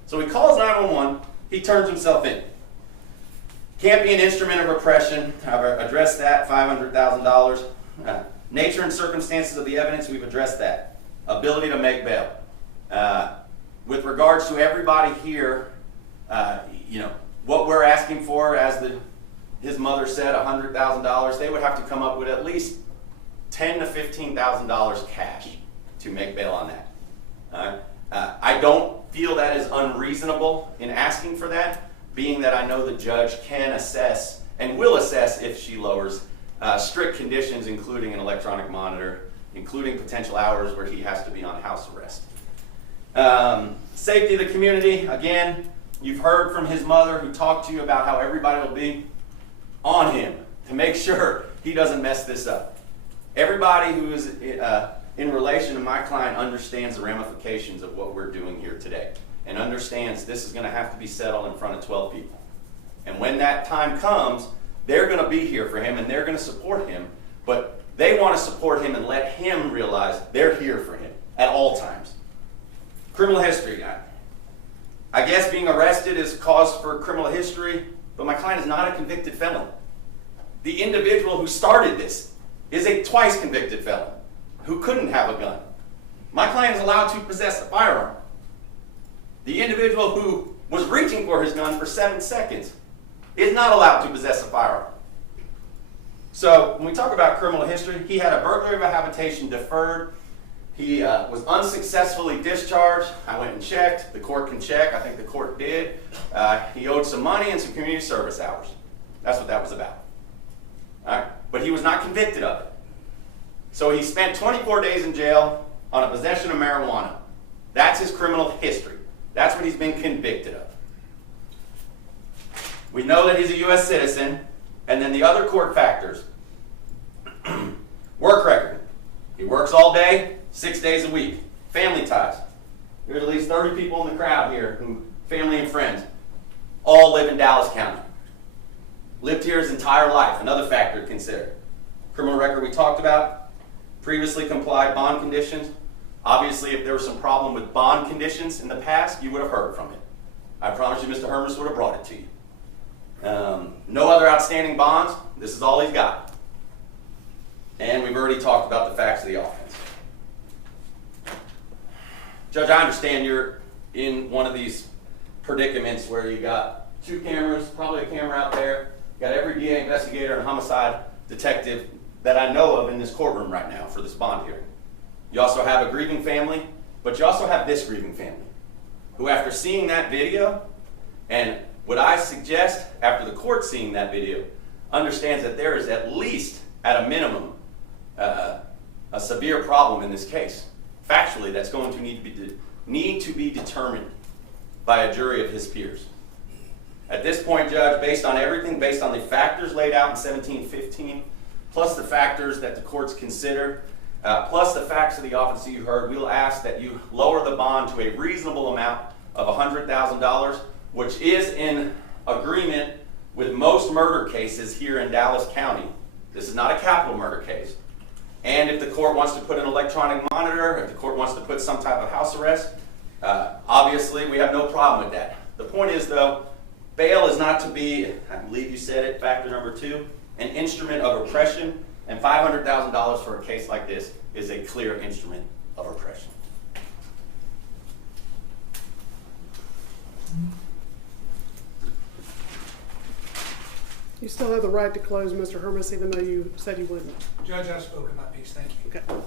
So he calls 911. He turns himself in. Can't be an instrument of repression. I've addressed that, $500,000. Nature and circumstances of the evidence, we've addressed that. Ability to make bail. With regards to everybody here, what we're asking for, as his mother said, $100,000, they would have to come up with at least $10,000 to $15,000 cash to make bail on that. I don't feel that is unreasonable in asking for that, being that I know the judge can assess and will assess if she lowers strict conditions, including an electronic monitor, including potential hours where he has to be on house arrest. Safety of the community, again, you've heard from his mother who talked to you about how everybody will be on him to make sure he doesn't mess this up. Everybody who is in relation to my client understands the ramifications of what we're doing here today and understands this is going to have to be settled in front of 12 people. And when that time comes, they're going to be here for him and they're going to support him, but they want to support him and let him realize they're here for him at all times. Criminal history. I guess being arrested is cause for criminal history, but my client is not a convicted felon. The individual who started this is a twice convicted felon who couldn't have a gun. My client is allowed to possess a firearm. The individual who was reaching for his gun for 7 seconds is not allowed to possess a firearm. So when we talk about criminal history, he had a burglary of a habitation deferred. He was unsuccessfully discharged. I went and checked. The court can check. I think the court did. He owed some money and some community service hours. That's what that was about. All right? But he was not convicted of it. So he spent 24 days in jail on a possession of marijuana. That's his criminal history. That's what he's been convicted of. We know that he's a U.S. citizen. And then the other court factors. Work record. He works all day, 6 days a week. Family ties. There's at least 30 people in the crowd here, family and friends, all live in Dallas County. Lived here his entire life, another factor to consider. Criminal record we talked about. Previously complied bond conditions. Obviously, if there was some problem with bond conditions in the past, you would have heard from it. I promise you Mr. Hermes would have brought it to you. No other outstanding bonds. This is all he's got. And we've already talked about the facts of the offense. Judge, I understand you're in one of these predicaments where you got 2 cameras, probably a camera out there, got every DA investigator and homicide detective that I know of in this courtroom right now for this bond hearing. You also have a grieving family, but you also have this grieving family, who after seeing that video, and what I suggest after the court seeing that video, understands that there is at least, at a minimum, a severe problem in this case. Factually, that's going to need to be determined by a jury of his peers. At this point, Judge, based on everything, based on the factors laid out in 1715, plus the factors that the courts consider, plus the facts of the offense that you heard, we'll ask that you lower the bond to a reasonable amount of $100,000, which is in agreement with most murder cases here in Dallas County. This is not a capital murder case. And if the court wants to put an electronic monitor, if the court wants to put some type of house arrest, obviously we have no problem with that. The point is, though, bail is not to be, I believe you said it, factor number 2, an instrument of oppression, and $500,000 for a case like this is a clear instrument of oppression. You still have the right to close, Mr. Hermes, even though you said you wouldn't. Judge, I've spoken my piece. Thank you. Okay.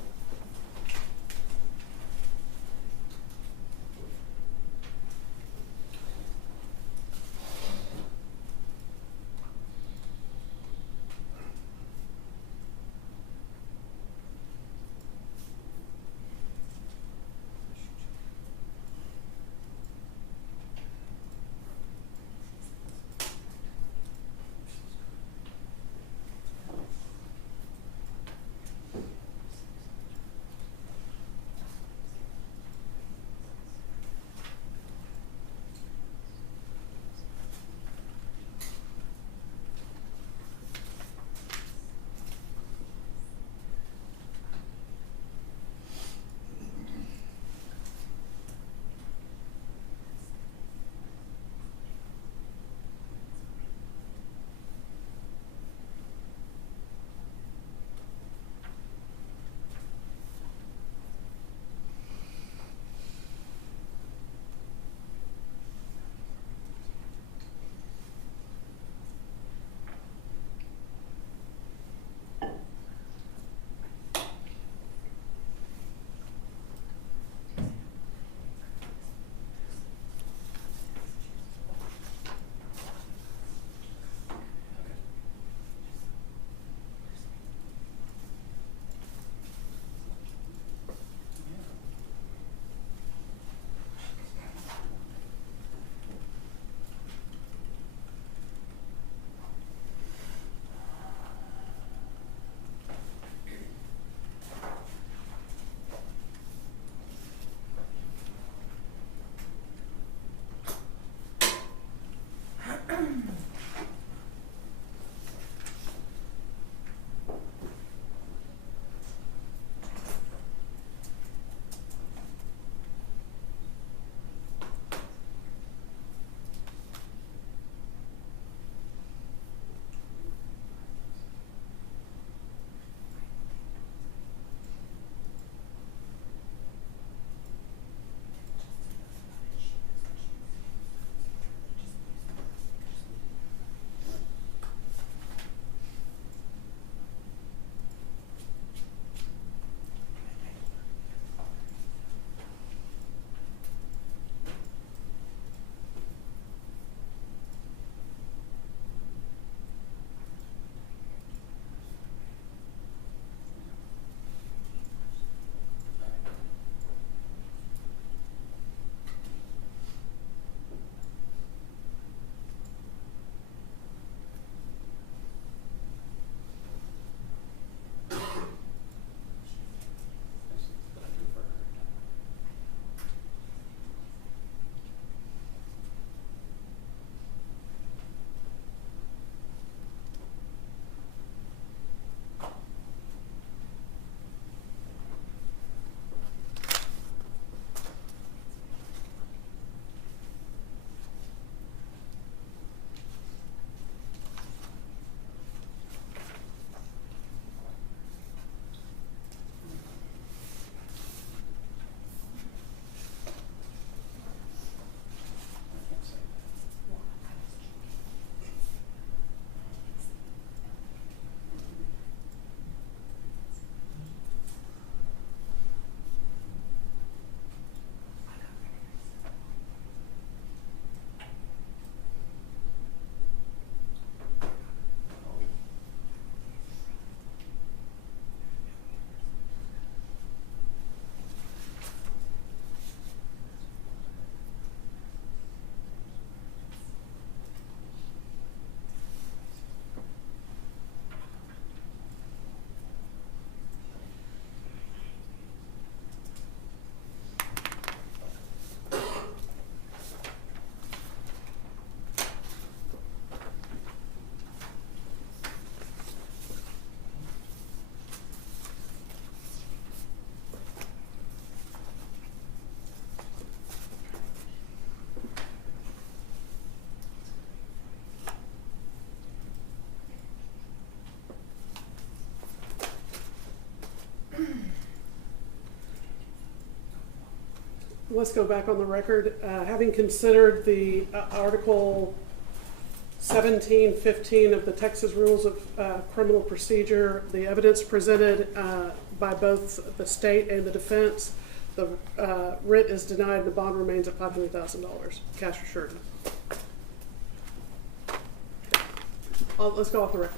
Let's go back on the record. Having considered the Article 1715 of the Texas Rules of Criminal Procedure, the evidence presented by both the state and the defense, the writ is denied and the bond remains at $500,000, cash or surety. Let's go off the record.